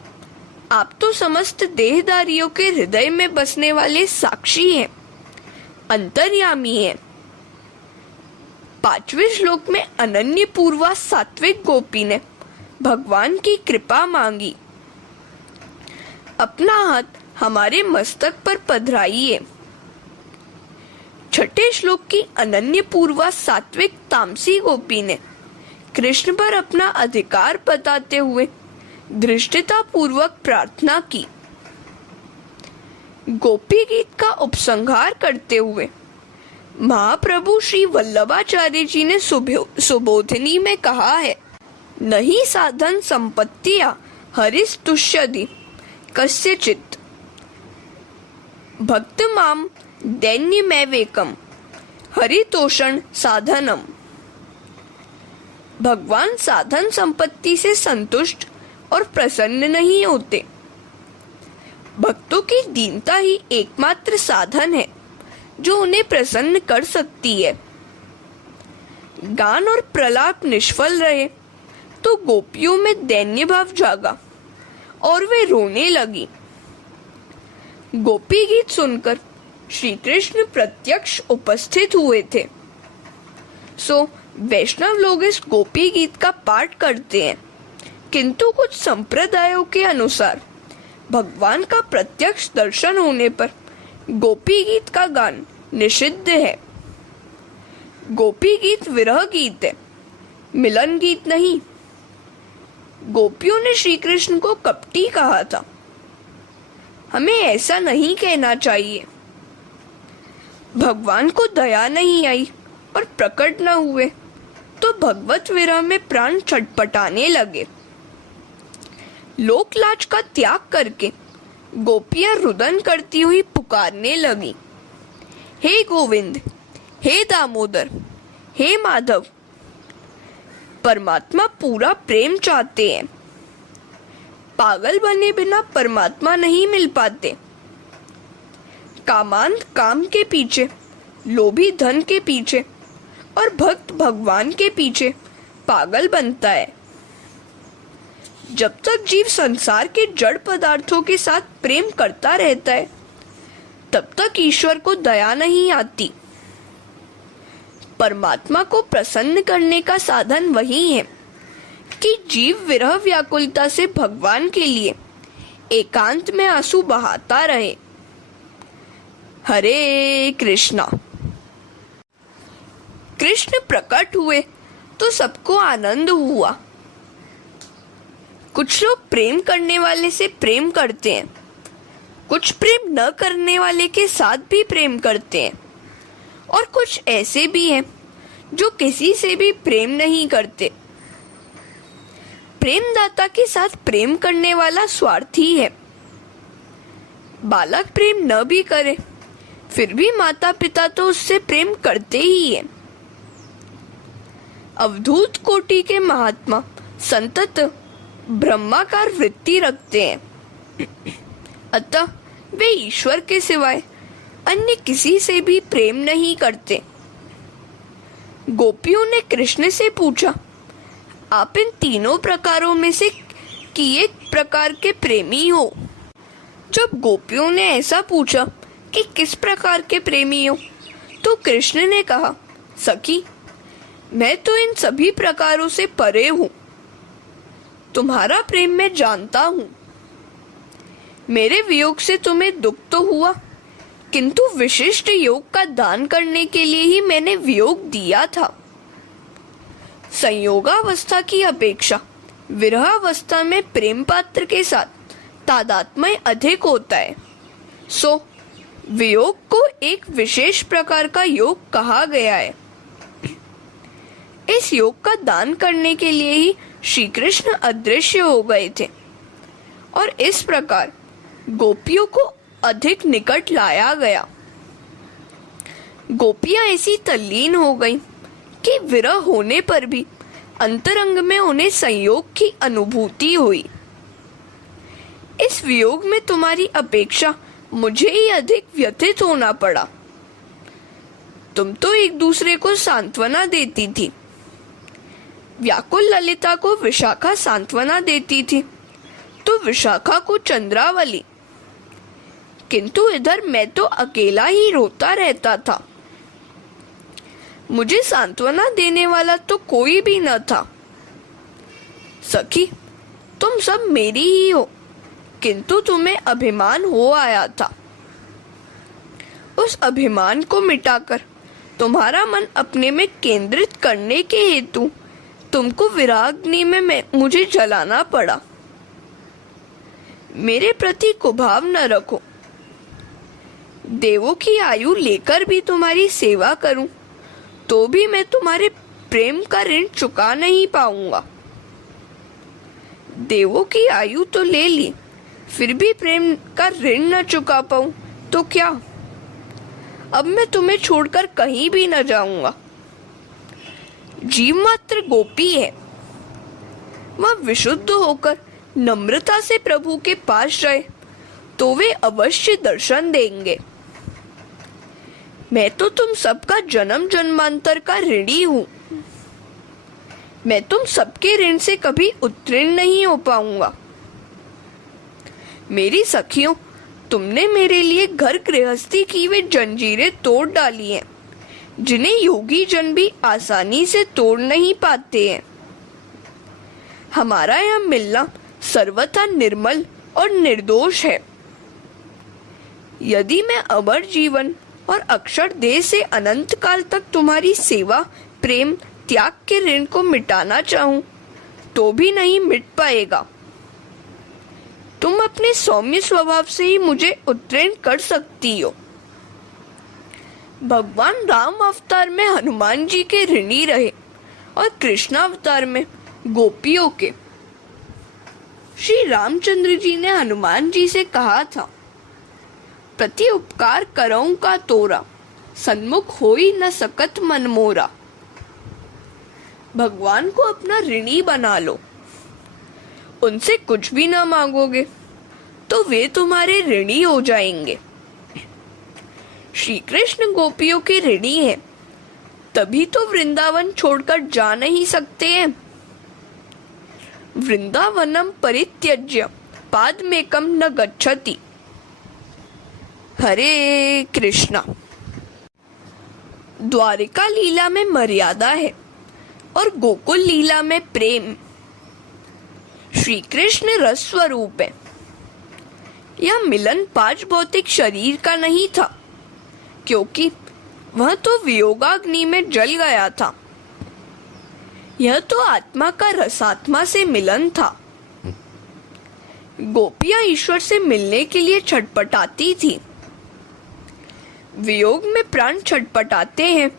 आप तो समस्त देहधारियों के हृदय में बसने वाले साक्षी हैं, अंतर्यामी हैं। पांचवें श्लोक में अनन्य पूर्वा सात्विक गोपी ने भगवान की कृपा मांगी। अपना हाथ हमारे मस्तक पर पधराइए। छठे श्लोक की अनन्य पूर्वा सात्विक तामसी गोपी ने कृष्ण पर अपना अधिकार बताते हुए धृष्टता पूर्वक प्रार्थना की। गोपी गीत का उपसंहार करते हुए महाप्रभु श्री वल्लभाचार्य जी ने सुबोधिनी में कहा है, नहीं साधन संपत्तिया हरिस तुष्यति कस्यचित् भक्त माम दैन्यमेवेकम हरितोषण साधनम। भगवान साधन संपत्ति से संतुष्ट और प्रसन्न नहीं होते। भक्तों की दीनता ही एकमात्र साधन है जो उन्हें प्रसन्न कर सकती है। गान और प्रलाप निष्फल रहे तो गोपियों में दैन्य भाव जागा और वे रोने लगी। गोपी गीत सुनकर श्री कृष्ण प्रत्यक्ष उपस्थित हुए थे, सो वैष्णव लोग इस गोपी गीत का पाठ करते हैं, किंतु कुछ संप्रदायों के अनुसार भगवान का प्रत्यक्ष दर्शन होने पर गोपी गीत का गान निषिद्ध है। गोपी गीत विरह गीत है, मिलन गीत नहीं। गोपियों ने श्री कृष्ण को कपटी कहा था, हमें ऐसा नहीं कहना चाहिए। भगवान को दया नहीं आई और प्रकट न हुए तो भगवत विरह में प्राण छटपटाने लगे। लोकलाज का त्याग करके गोपियां रुदन करती हुई पुकारने लगी, हे गोविंद, हे दामोदर, हे माधव। परमात्मा पूरा प्रेम चाहते हैं। पागल बने बिना परमात्मा नहीं मिल पाते। कामांध काम के पीछे, लोभी धन के पीछे और भक्त भगवान के पीछे पागल बनता है। जब तक जीव संसार के जड़ पदार्थों के साथ प्रेम करता रहता है, तब तक ईश्वर को दया नहीं आती। परमात्मा को प्रसन्न करने का साधन वही है कि जीव विरह व्याकुलता से भगवान के लिए एकांत में आंसू बहाता रहे। हरे कृष्णा। कृष्ण प्रकट हुए तो सबको आनंद हुआ। कुछ लोग प्रेम करने वाले से प्रेम करते हैं, कुछ प्रेम न करने वाले के साथ भी प्रेम करते हैं, और कुछ ऐसे भी हैं जो किसी से भी प्रेम नहीं करते। प्रेमदाता के साथ प्रेम करने वाला स्वार्थी है। बालक प्रेम न भी करे फिर भी माता पिता तो उससे प्रेम करते ही है। अवधूत कोटि के महात्मा संतत ब्रह्माकार वृत्ति रखते हैं, अतः वे ईश्वर के सिवाय अन्य किसी से भी प्रेम नहीं करते। गोपियों ने कृष्ण से पूछा, आप इन तीनों प्रकारों में से किए प्रकार के प्रेमी हो? जब गोपियों ने ऐसा पूछा कि किस प्रकार के प्रेमी हो, तो कृष्ण ने कहा, सखी, मैं तो इन सभी प्रकारों से परे हूँ। तुम्हारा प्रेम मैं जानता हूँ। मेरे वियोग से तुम्हें दुख तो हुआ, किंतु विशिष्ट योग का दान करने के लिए ही मैंने वियोग दिया था। संयोगावस्था की अपेक्षा विरहावस्था में प्रेम पात्र के साथ तादात्म्य अधिक होता है, सो वियोग को एक विशेष प्रकार का योग कहा गया है। इस योग का दान करने के लिए ही श्री कृष्ण अदृश्य हो गए थे और इस प्रकार गोपियों को अधिक निकट लाया गया। गोपियां ऐसी तल्लीन हो गईं कि विरह होने पर भी अंतरंग में उन्हें संयोग की अनुभूति हुई। इस वियोग में तुम्हारी अपेक्षा मुझे ही अधिक व्यथित होना पड़ा। तुम तो एक दूसरे को सांत्वना देती थी। व्याकुल ललिता को विशाखा सांत्वना देती थी तो विशाखा को चंद्रावली, किंतु इधर मैं तो अकेला ही रोता रहता था। मुझे सांत्वना देने वाला तो कोई भी न था। सखी, तुम सब मेरी ही हो, किंतु तुम्हें अभिमान हो आया था। उस अभिमान को मिटाकर तुम्हारा मन अपने में केंद्रित करने के हेतु तुमको विराग्नि में मुझे जलाना पड़ा। मेरे प्रति कुभाव न रखो। देवों की आयु लेकर भी तुम्हारी सेवा करूं तो भी मैं तुम्हारे प्रेम का ऋण चुका नहीं पाऊंगा। देवों की आयु तो ले ली, फिर भी प्रेम का ऋण न चुका पाऊं तो क्या? अब मैं तुम्हें छोड़कर कहीं भी न जाऊंगा। जीव मात्र गोपी है, वह विशुद्ध होकर नम्रता से प्रभु के पास जाए तो वे अवश्य दर्शन देंगे। मैं तो तुम सबका जन्म जन्मांतर का ऋणी हूँ। मैं तुम सबके ऋण से कभी उत्तीर्ण नहीं हो पाऊंगा। मेरी सखियों, तुमने मेरे लिए घर गृहस्थी की वे जंजीरें तोड़ डाली हैं जिन्हें योगी जन भी आसानी से तोड़ नहीं पाते हैं। हमारा यह मिलना सर्वथा निर्मल और निर्दोष है। यदि मैं अमर जीवन और अक्षर देह से अनंत काल तक तुम्हारी सेवा, प्रेम, त्याग के ऋण को मिटाना चाहूं तो भी नहीं मिट पाएगा। तुम अपने सौम्य स्वभाव से ही मुझे उत्तीर्ण कर सकती हो। भगवान राम अवतार में हनुमान जी के ऋणी रहे और कृष्ण अवतार में गोपियों के। श्री रामचंद्र जी ने हनुमान जी से कहा था, प्रति उपकार करऊं का तोरा, सन्मुख होई न सकत मन मोरा। भगवान को अपना ऋणी बना लो। उनसे कुछ भी ना मांगोगे तो वे तुम्हारे ऋणी हो जाएंगे। श्री कृष्ण गोपियों के ऋणी हैं, तभी तो वृंदावन छोड़कर जा नहीं सकते हैं। वृंदावनम परित्यज्य पादमेकम न गच्छति। हरे कृष्णा। द्वारिका लीला में मर्यादा है और गोकुल लीला में प्रेम। श्री कृष्ण रस स्वरूप है। यह मिलन पांच भौतिक शरीर का नहीं था, क्योंकि वह तो वियोगाग्नि में जल गया था। यह तो आत्मा का रसात्मा से मिलन था। गोपियां ईश्वर से मिलने के लिए छटपटाती थी। वियोग में प्राण छटपटाते हैं,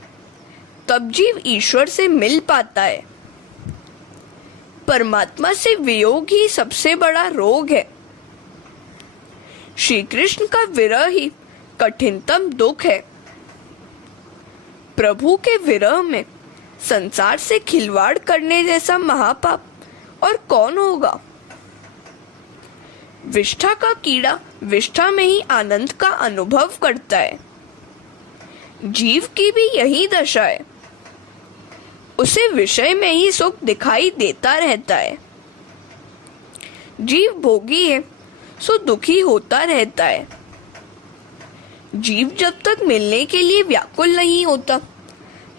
तब जीव ईश्वर से मिल पाता है। परमात्मा से वियोग ही सबसे बड़ा रोग है। श्री कृष्ण का विरह ही कठिनतम दुख है। प्रभु के विरह में संसार से खिलवाड़ करने जैसा महापाप और कौन होगा? विष्ठा का कीड़ा विष्ठा में ही आनंद का अनुभव करता है। जीव की भी यही दशा है। उसे विषय में ही सुख दिखाई देता रहता है। जीव भोगी है, सो दुखी होता रहता है। जीव जब तक मिलने के लिए व्याकुल नहीं होता,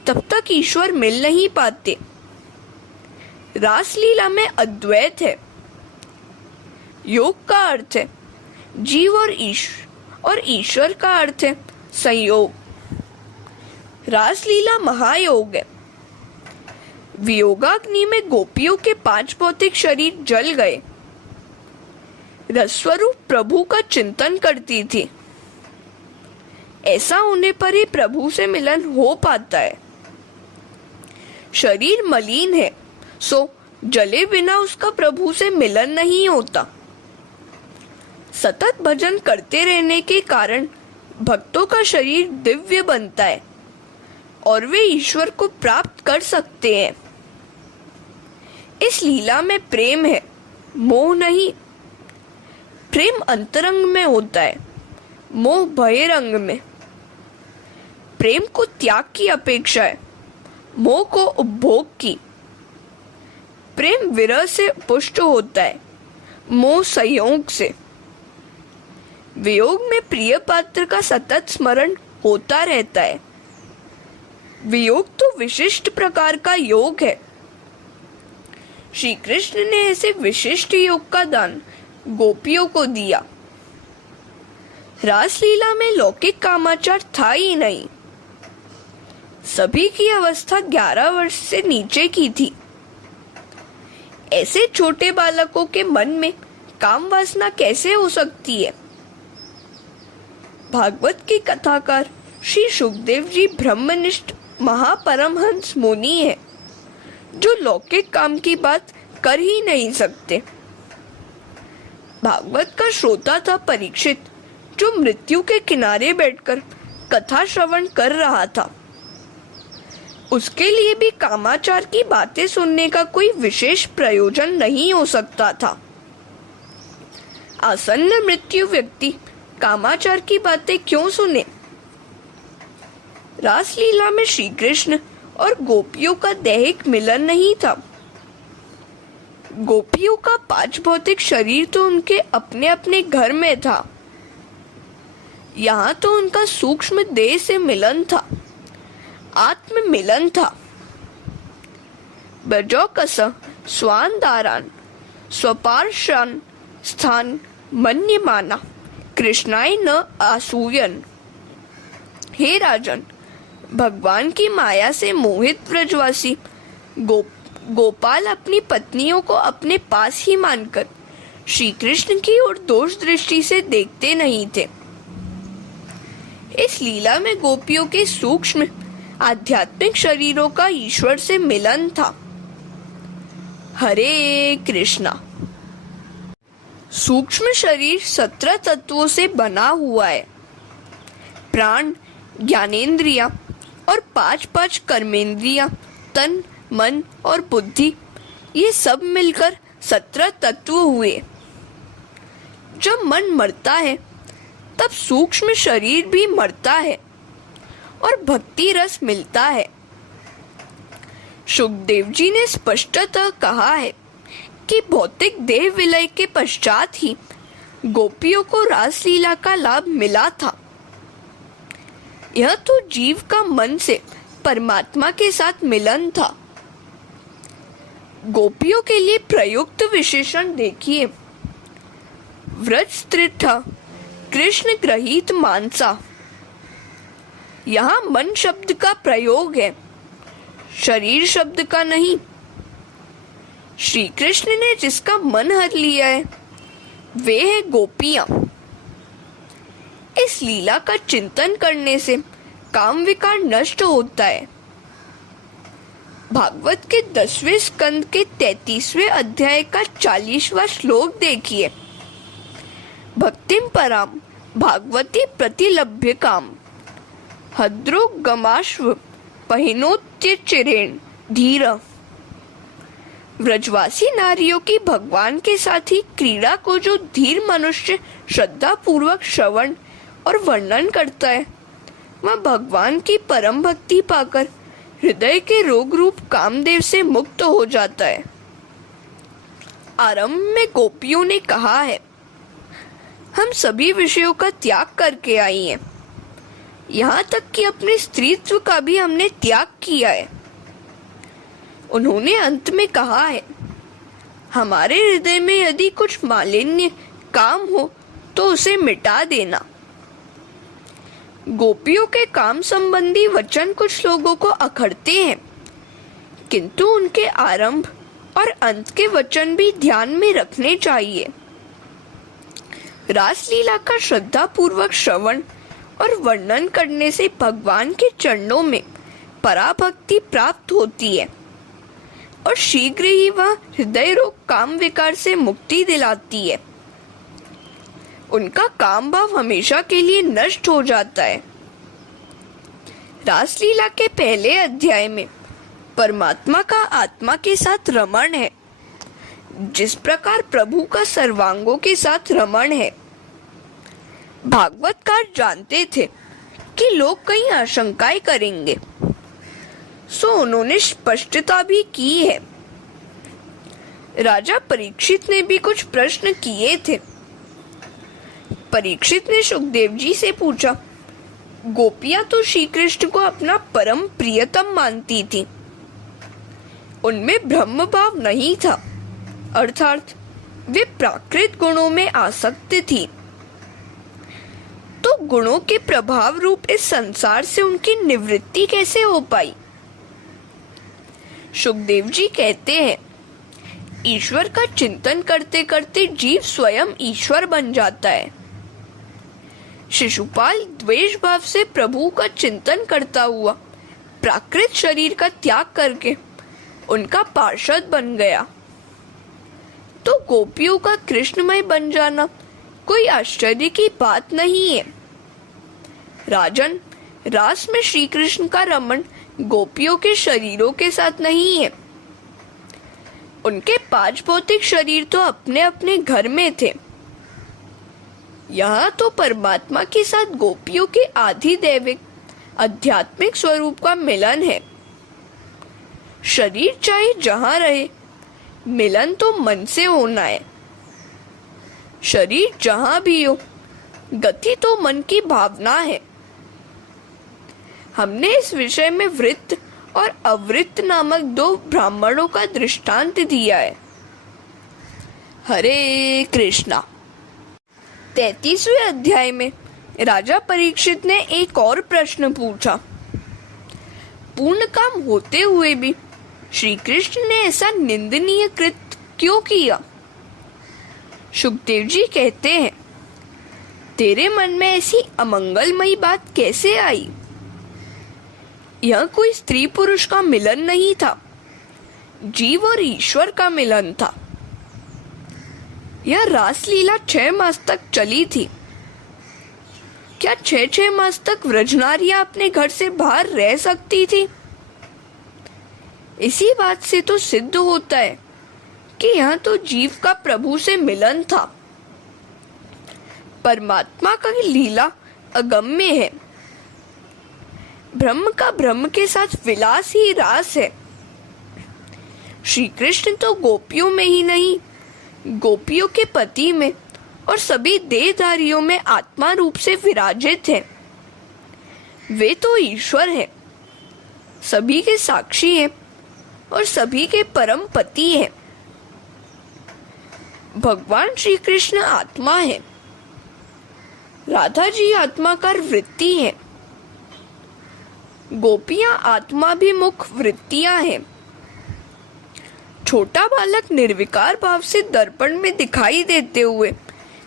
तब तक ईश्वर मिल नहीं पाते। रासलीला में अद्वैत है। योग का अर्थ है जीव और ईश्वर का अर्थ है संयोग। रासलीला महायोग है। वियोगाग्नि में गोपियों के पांच भौतिक शरीर जल गए। रसस्वरूप प्रभु का चिंतन करती थी। ऐसा होने पर ही प्रभु से मिलन हो पाता है। शरीर मलिन है, सो जले बिना उसका प्रभु से मिलन नहीं होता। सतत भजन करते रहने के कारण भक्तों का शरीर दिव्य बनता है और वे ईश्वर को प्राप्त कर सकते हैं। इस लीला में प्रेम है, मोह नहीं। प्रेम अंतरंग में होता है, मोह बहिरंग में। प्रेम को त्याग की अपेक्षा है, मोह को उपभोग की। प्रेम विरह से पुष्ट होता है, मोह संयोग से। वियोग में प्रिय पात्र का सतत स्मरण होता रहता है। वियोग तो विशिष्ट प्रकार का योग है। श्री कृष्ण ने ऐसे विशिष्ट योग का दान गोपियों को दिया। रासलीला में लौकिक कामाचार था ही नहीं। सभी की अवस्था 11 वर्ष से नीचे की थी। ऐसे छोटे बालकों के मन में काम वासना कैसे हो सकती है? भागवत के कथाकार श्री सुखदेव जी ब्रह्मनिष्ठ महापरमहंस मुनि है, जो लौकिक काम की बात कर ही नहीं सकते। भागवत का श्रोता था परीक्षित, जो मृत्यु के किनारे बैठकर कथा श्रवण कर रहा था। उसके लिए भी कामाचार की बातें सुनने का कोई विशेष प्रयोजन नहीं हो सकता था। आसन्न मृत्यु व्यक्ति कामाचार की बातें क्यों सुने? रासलीला में श्री कृष्ण और गोपियों का दैहिक मिलन नहीं था। गोपियों का 5 भौतिक शरीर तो उनके अपने अपने घर में था। यहाँ तो उनका सूक्ष्म देह से मिलन था, आत्म मिलन था। बजौकस स्वान दारान स्वपार्शान स्थान मन्यमाना कृष्णाय न आसूयन। हे राजन, भगवान की माया से मोहित ब्रजवासी गोपाल अपनी पत्नियों को अपने पास ही मानकर श्री कृष्ण की ओर दोष दृष्टि से देखते नहीं थे। इस लीला में गोपियों के सूक्ष्म आध्यात्मिक शरीरों का ईश्वर से मिलन था। हरे कृष्णा। सूक्ष्म शरीर 17 तत्वों से बना हुआ है। प्राण, ज्ञानेंद्रिया और 5 कर्मेंद्रिया, तन, मन और बुद्धि, ये सब मिलकर 17 तत्व हुए। जब मन मरता है तब सूक्ष्म शरीर भी मरता है और भक्ति रस मिलता है। सुखदेव जी ने स्पष्टतः कहा है कि भौतिक देह विलय के पश्चात ही गोपियों को रासलीला का लाभ मिला था। यह तो जीव का मन से परमात्मा के साथ मिलन था। गोपियों के लिए प्रयुक्त विशेषण देखिए। व्रज स्त्रीथा कृष्ण ग्रहीत मानसा। यहाँ मन शब्द का प्रयोग है, शरीर शब्द का नहीं। श्री कृष्ण ने जिसका मन हर लिया है वे है गोपियां। इस लीला का चिंतन करने से काम विकार नष्ट होता है। भागवत के 10वें स्कंद के 33वें अध्याय का 40वां श्लोक देखिए। भक्तिम पराम भागवती प्रतिलभ्य काम हद्रो गमाश्व पहिनोत्य चिरेण धीर। व्रजवासी नारियों की भगवान के साथ ही क्रीड़ा को जो धीर मनुष्य श्रद्धा पूर्वक श्रवण और वर्णन करता है, वह भगवान की परम भक्ति पाकर हृदय के रोग रूप कामदेव से मुक्त हो जाता है। आरंभ में गोपियों ने कहा है, हम सभी विषयों का त्याग करके आई हैं। यहाँ तक कि अपने स्त्रीत्व का भी हमने त्याग किया है। उन्होंने अंत में कहा है, हमारे हृदय में यदि कुछ मालिन्य काम हो तो उसे मिटा देना। गोपियों के काम संबंधी वचन कुछ लोगों को अखरते हैं, किंतु उनके आरंभ और अंत के वचन भी ध्यान में रखने चाहिए। रासलीला का श्रद्धा पूर्वक श्रवण और वर्णन करने से भगवान के चरणों में पराभक्ति प्राप्त होती है। और शीघ्र ही वह हृदय रोग काम विकार से मुक्ति दिलाती है। उनका काम भाव हमेशा के लिए नष्ट हो जाता है। रासलीला के पहले अध्याय में परमात्मा का आत्मा के साथ रमण है, जिस प्रकार प्रभु का सर्वांगों के साथ रमण है। भागवतकार जानते थे कि लोग कई आशंकाएं करेंगे, सो उन्होंने स्पष्टता भी की है। राजा परीक्षित ने भी कुछ प्रश्न किए थे। परीक्षित ने सुखदेव जी से पूछा, गोपियां तो श्री कृष्ण को अपना परम प्रियतम मानती थी, उनमें ब्रह्म भाव नहीं था, अर्थात वे प्राकृत गुणों में आसक्त थी, तो गुणों के प्रभाव रूप इस संसार से उनकी निवृत्ति कैसे हो पाई? सुखदेव जी कहते हैं, ईश्वर का चिंतन करते करते जीव स्वयं ईश्वर बन जाता है। शिशुपाल द्वेष भाव से प्रभु का चिंतन करता हुआ प्राकृत शरीर का त्याग करके उनका पार्षद बन गया, तो गोपियों का कृष्णमय बन जाना कोई आश्चर्य की बात नहीं है। राजन, रास में श्री कृष्ण का रमण गोपियों के शरीरों के साथ नहीं है। उनके 5 भौतिक शरीर तो अपने अपने घर में थे। यहाँ तो परमात्मा के साथ गोपियों के आधिदैविक आध्यात्मिक स्वरूप का मिलन है। शरीर चाहे जहाँ रहे, मिलन तो मन से होना है। शरीर जहाँ भी हो, गति तो मन की भावना है। हमने इस विषय में वृत्त और अवृत्त नामक 2 ब्राह्मणों का दृष्टांत दिया है। हरे कृष्णा। 33वें अध्याय में राजा परीक्षित ने एक और प्रश्न पूछा। पूर्ण काम होते हुए भी श्री कृष्ण ने ऐसा निंदनीय कृत्य क्यों किया? सुखदेव जी कहते हैं, तेरे मन में ऐसी अमंगलमयी बात कैसे आई? यह कोई स्त्री पुरुष का मिलन नहीं था, जीव और ईश्वर का मिलन था। यह रासलीला 6 मास तक चली थी। क्या 6 मास तक व्रजनारियां अपने घर से बाहर रह सकती थी? इसी बात से तो सिद्ध होता है कि यह तो जीव का प्रभु से मिलन था। परमात्मा का लीला अगम्य है। ब्रह्म का ब्रह्म के साथ विलास ही रास है। श्री कृष्ण तो गोपियों में ही नहीं, गोपियों के पति में और सभी देहधारियों में आत्मा रूप से विराजित है। वे तो ईश्वर हैं, सभी के साक्षी हैं और सभी के परम पति हैं। भगवान श्री कृष्ण आत्मा है, राधा जी आत्माकार वृत्ति है, गोपियां आत्माभिमुख वृत्तियां हैं। छोटा बालक निर्विकार भाव से दर्पण में दिखाई देते हुए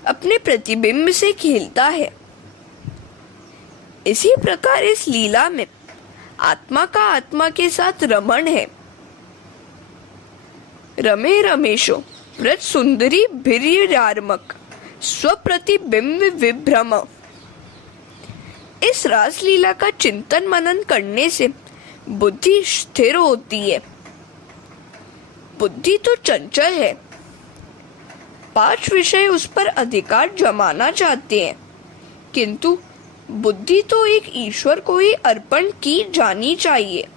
अपने प्रतिबिंब से खेलता है। इसी प्रकार इस लीला में आत्मा का आत्मा के साथ रमण है। रमे रमेशो व्रज सुंदरी भिर्यार्मक स्वप्रतिबिंब विभ्रम। इस रासलीला का चिंतन मनन करने से बुद्धि स्थिर होती है। बुद्धि तो चंचल है। 5 विषय उस पर अधिकार जमाना चाहते हैं, किंतु बुद्धि तो एक ईश्वर को ही अर्पण की जानी चाहिए।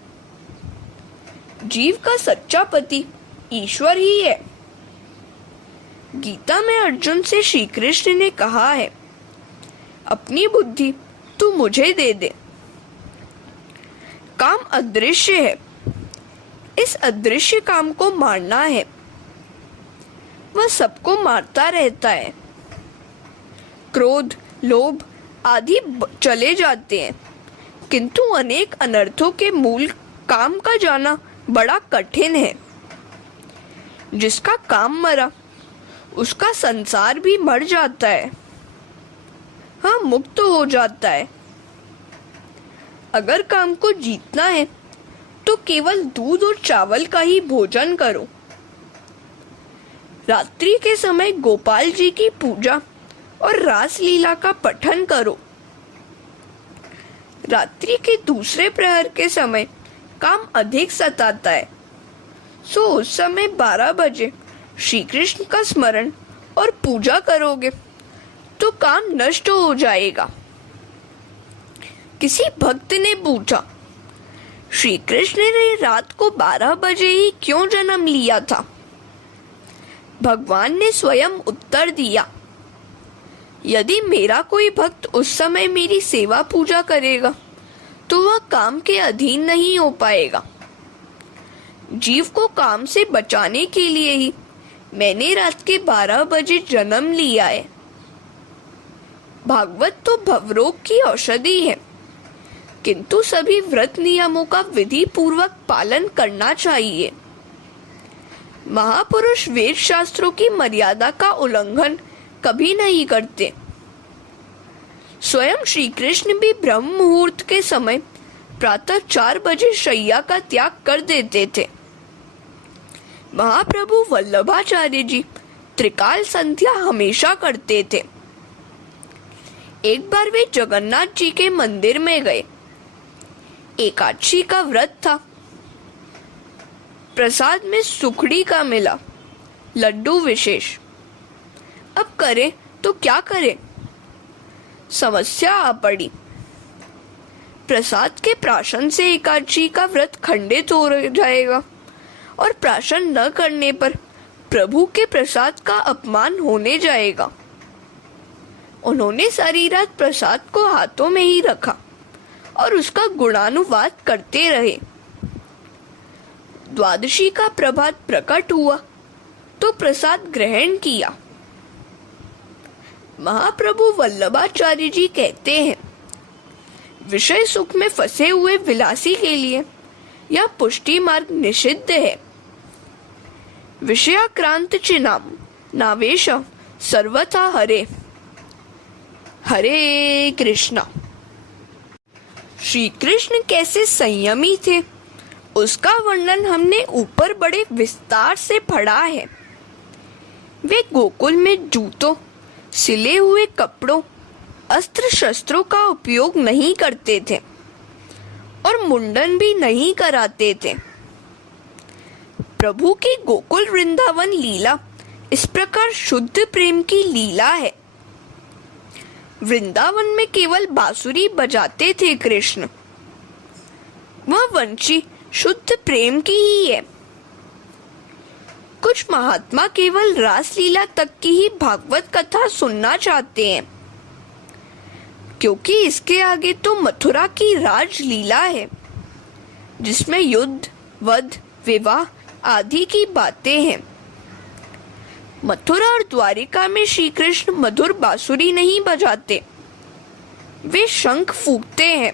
जीव का सच्चा पति ईश्वर ही है। गीता में अर्जुन से श्री कृष्ण ने कहा है, अपनी बुद्धि तू मुझे दे दे। काम अदृश्य है, इस अदृश्य काम को मारना है। वह सबको मारता रहता है। क्रोध, लोभ आदि चले जाते हैं, किंतु अनेक अनर्थों के मूल काम का जाना बड़ा कठिन है। जिसका काम मरा, उसका संसार भी मर जाता है। हाँ, मुक्त हो जाता है। अगर काम को जीतना है तो केवल दूध और चावल का ही भोजन करो। रात्रि के समय गोपाल जी की पूजा और रास लीला का पठन करो। रात्रि के दूसरे प्रहर के समय काम अधिक सताता है, सो उस समय 12 बजे श्री कृष्ण का स्मरण और पूजा करोगे तो काम नष्ट हो जाएगा। किसी भक्त ने पूछा, श्री कृष्ण ने रात को 12 बजे ही क्यों जन्म लिया था? भगवान ने स्वयं उत्तर दिया, यदि मेरा कोई भक्त उस समय मेरी सेवा पूजा करेगा तो वह काम के अधीन नहीं हो पाएगा। जीव को काम से बचाने के लिए ही मैंने रात के 12 बजे जन्म लिया है। भागवत तो भवरोग की औषधि है, किंतु सभी व्रत नियमों का विधि पूर्वक पालन करना चाहिए। महापुरुष वेद शास्त्रों की मर्यादा का उल्लंघन कभी नहीं करते। स्वयं श्री कृष्ण भी ब्रह्म मुहूर्त के समय प्रातः 4 बजे शैया का त्याग कर देते थे। महाप्रभु वल्लभाचार्य जी त्रिकाल संध्या हमेशा करते थे। एक बार वे जगन्नाथ जी के मंदिर में गए। एकादशी का व्रत था। प्रसाद में सुखड़ी का मिला, लड्डू विशेष। अब करें तो क्या करें? समस्या आ पड़ी। प्रसाद के प्राशन से एकादशी का व्रत खंडित हो जाएगा और प्राशन न करने पर प्रभु के प्रसाद का अपमान होने जाएगा। उन्होंने सारी रात प्रसाद को हाथों में ही रखा और उसका गुणानुवाद करते रहे। द्वादशी का प्रभात प्रकट हुआ तो प्रसाद ग्रहण किया। महाप्रभु वल्लभाचार्य जी कहते हैं, विषय सुख में फंसे हुए विलासी के लिए यह पुष्टि मार्ग निषिद्ध है। विषयाक्रांत चिनाम नावेश सर्वथा हरे। हरे कृष्णा। श्री कृष्ण कैसे संयमी थे उसका वर्णन हमने ऊपर बड़े विस्तार से पढ़ा है। वे गोकुल में जूतों, सिले हुए कपड़ों, अस्त्र शस्त्रों का उपयोग नहीं करते थे और मुंडन भी नहीं कराते थे। प्रभु की गोकुल वृंदावन लीला इस प्रकार शुद्ध प्रेम की लीला है। वृंदावन में केवल बांसुरी बजाते थे कृष्ण। वह वंशी शुद्ध प्रेम की ही है। कुछ महात्मा केवल रास लीला तक की ही भागवत कथा सुनना चाहते हैं, क्योंकि इसके आगे तो मथुरा की राजलीला है, जिसमें युद्ध, वध, विवाह आदि की बातें हैं। मथुरा और द्वारिका में श्री कृष्ण मधुर बांसुरी नहीं बजाते, वे शंख फूंकते हैं।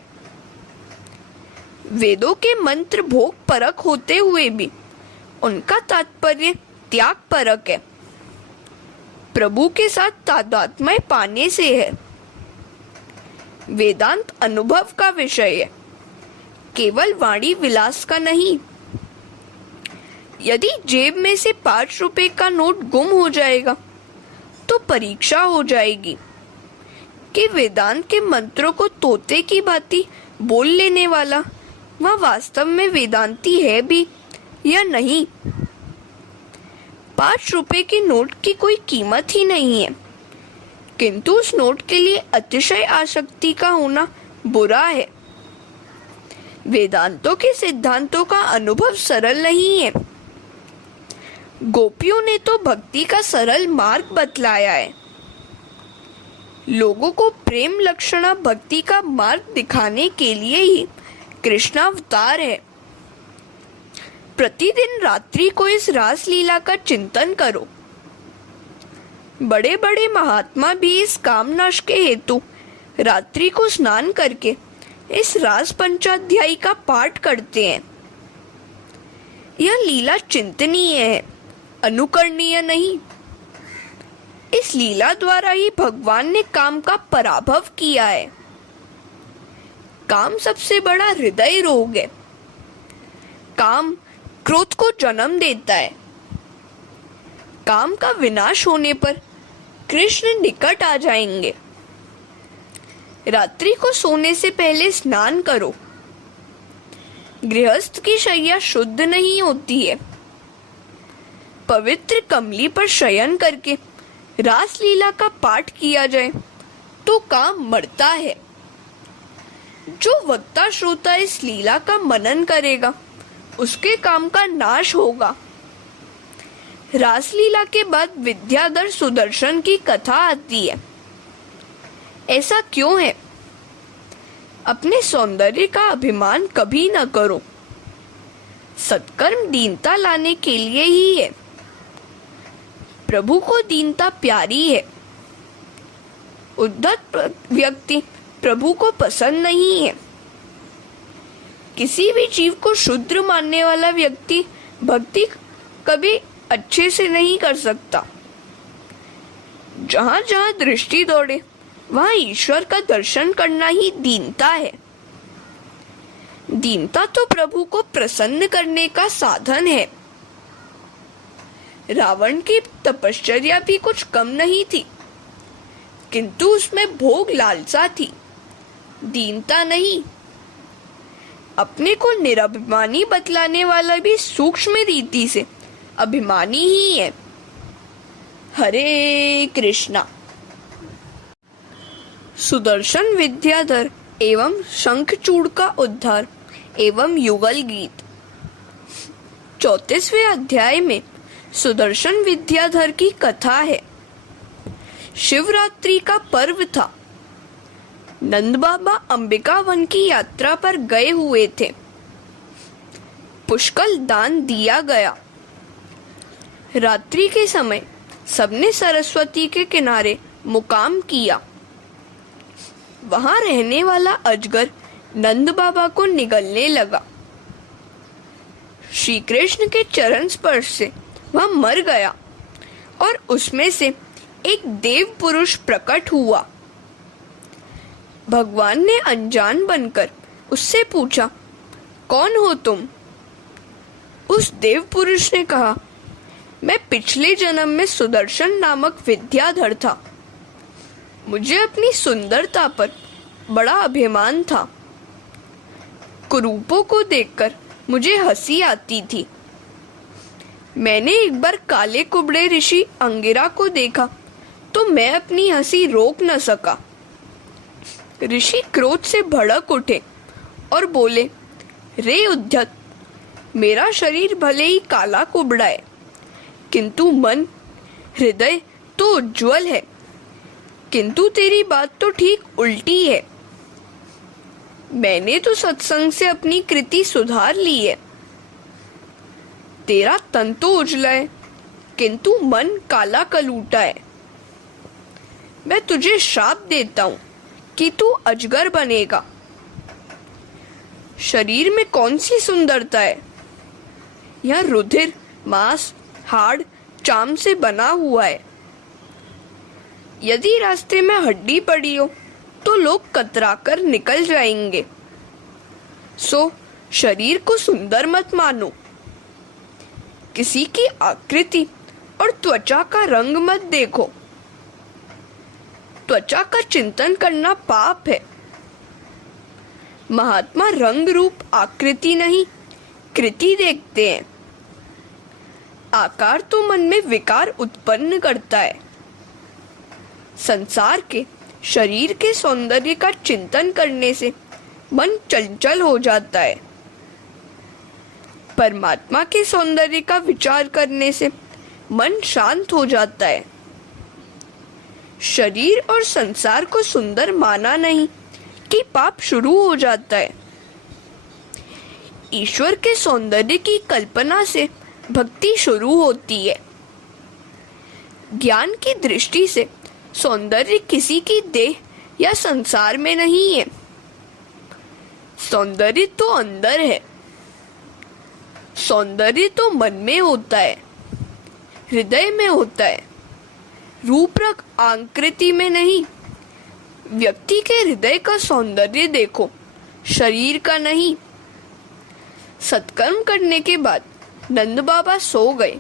वेदों के मंत्र भोग परक होते हुए भी उनका तात्पर्य त्याग परक है। प्रभु के साथ तादात्म्य पाने से है। वेदांत अनुभव का विषय है, केवल वाणी विलास का नहीं। यदि जेब में से 5 रुपए का नोट गुम हो जाएगा तो परीक्षा हो जाएगी कि वेदांत के मंत्रों को तोते की भांति बोल लेने वाला वह वास्तव में वेदांती है भी या नहीं। 5 रुपए के नोट की कोई कीमत ही नहीं है, किंतु उस नोट के लिए अतिशय आसक्ति का होना बुरा है। वेदांतों के सिद्धांतों का अनुभव सरल नहीं है। गोपियों ने तो भक्ति का सरल मार्ग बतलाया है। लोगों को प्रेम लक्षणा भक्ति का मार्ग दिखाने के लिए ही कृष्णावतार है। प्रतिदिन रात्रि को इस रास लीला का चिंतन करो। बड़े बड़े महात्मा भी इस कामनाश के हेतु रात्रि को स्नान करके इस रास पंचाध्यायी का पाठ करते हैं। यह लीला चिंतनीय है, अनुकरणीय नहीं। इस लीला द्वारा ही भगवान ने काम का पराभव किया है। काम सबसे बड़ा हृदय रोग है। काम क्रोध को जन्म देता है। काम का विनाश होने पर कृष्ण निकट आ जाएंगे। रात्रि को सोने से पहले स्नान करो। गृहस्थ की शैया शुद्ध नहीं होती है। पवित्र कमली पर शयन करके रासलीला का पाठ किया जाए तो काम मरता है। जो वक्ता श्रोता इस लीला का मनन करेगा उसके काम का नाश होगा। रासलीला के बाद विद्याधर सुदर्शन की कथा आती है। ऐसा क्यों है? अपने सौंदर्य का अभिमान कभी न करो। सत्कर्म दीनता लाने के लिए ही है। प्रभु को दीनता प्यारी है। उद्धत व्यक्ति प्रभु को पसंद नहीं है। किसी भी जीव को शूद्र मानने वाला व्यक्ति भक्ति कभी अच्छे से नहीं कर सकता। जहां जहां दृष्टि दौड़े वहां ईश्वर का दर्शन करना ही दीनता है। दीनता तो प्रभु को प्रसन्न करने का साधन है। रावण की तपश्चर्या भी कुछ कम नहीं थी, किंतु उसमें भोग लालसा थी, दीनता नहीं। अपने को निरभिमानी बतलाने वाला भी सूक्ष्म रीति से अभिमानी ही है। हरे कृष्णा। सुदर्शन विद्याधर एवं शंखचूड़ का उद्धार एवं युगल गीत। 34वें अध्याय में सुदर्शन विद्याधर की कथा है। शिवरात्रि का पर्व था। नंद बाबा अंबिका वन की यात्रा पर गए हुए थे। पुष्कल दान दिया गया। रात्रि के समय सबने सरस्वती के किनारे मुकाम किया। वहां रहने वाला अजगर नंद बाबा को निगलने लगा। श्री कृष्ण के चरण स्पर्श से वह मर गया और उसमें से एक देव पुरुष प्रकट हुआ। भगवान ने अनजान बनकर उससे पूछा, कौन हो तुम? उस देव पुरुष ने कहा, मैं पिछले जन्म में सुदर्शन नामक विद्याधर था। मुझे अपनी सुंदरता पर बड़ा अभिमान था। कुरूपों को देखकर मुझे हंसी आती थी। मैंने एक बार काले कुबड़े ऋषि अंगिरा को देखा तो मैं अपनी हंसी रोक न सका। ऋषि क्रोध से भड़क उठे और बोले, रे उद्धत, मेरा शरीर भले ही काला कुबड़ा है, किंतु मन हृदय तो उज्जवल है। किंतु तेरी बात तो ठीक उल्टी है। मैंने तो सत्संग से अपनी कृति सुधार ली है। तेरा तन तो उजला है, किंतु मन काला कलूटा है। मैं तुझे श्राप देता हूं कि तू अजगर बनेगा। शरीर में कौन सी सुंदरता है? यह रुधिर, मांस, हाड़, चाम से बना हुआ है। यदि रास्ते में हड्डी पड़ी हो तो लोग कतराकर निकल जाएंगे। सो शरीर को सुंदर मत मानो। किसी की आकृति और त्वचा का रंग मत देखो। त्वचा का चिंतन करना पाप है। महात्मा रंग रूप आकृति नहीं, कृति देखते हैं। आकार तो मन में विकार उत्पन्न करता है। संसार के शरीर के सौंदर्य का चिंतन करने से मन चंचल हो जाता है। परमात्मा के सौंदर्य का विचार करने से मन शांत हो जाता है। शरीर और संसार को सुंदर माना नहीं कि पाप शुरू हो जाता है। ईश्वर के सौंदर्य की कल्पना से भक्ति शुरू होती है। ज्ञान की दृष्टि से सौंदर्य किसी की देह या संसार में नहीं है। सौंदर्य तो अंदर है। सौंदर्य तो मन में होता है, हृदय में होता है, रूपरंग आकृति में नहीं। व्यक्ति के हृदय का सौंदर्य देखो, शरीर का नहीं। सत्कर्म करने के बाद नंद बाबा सो गए।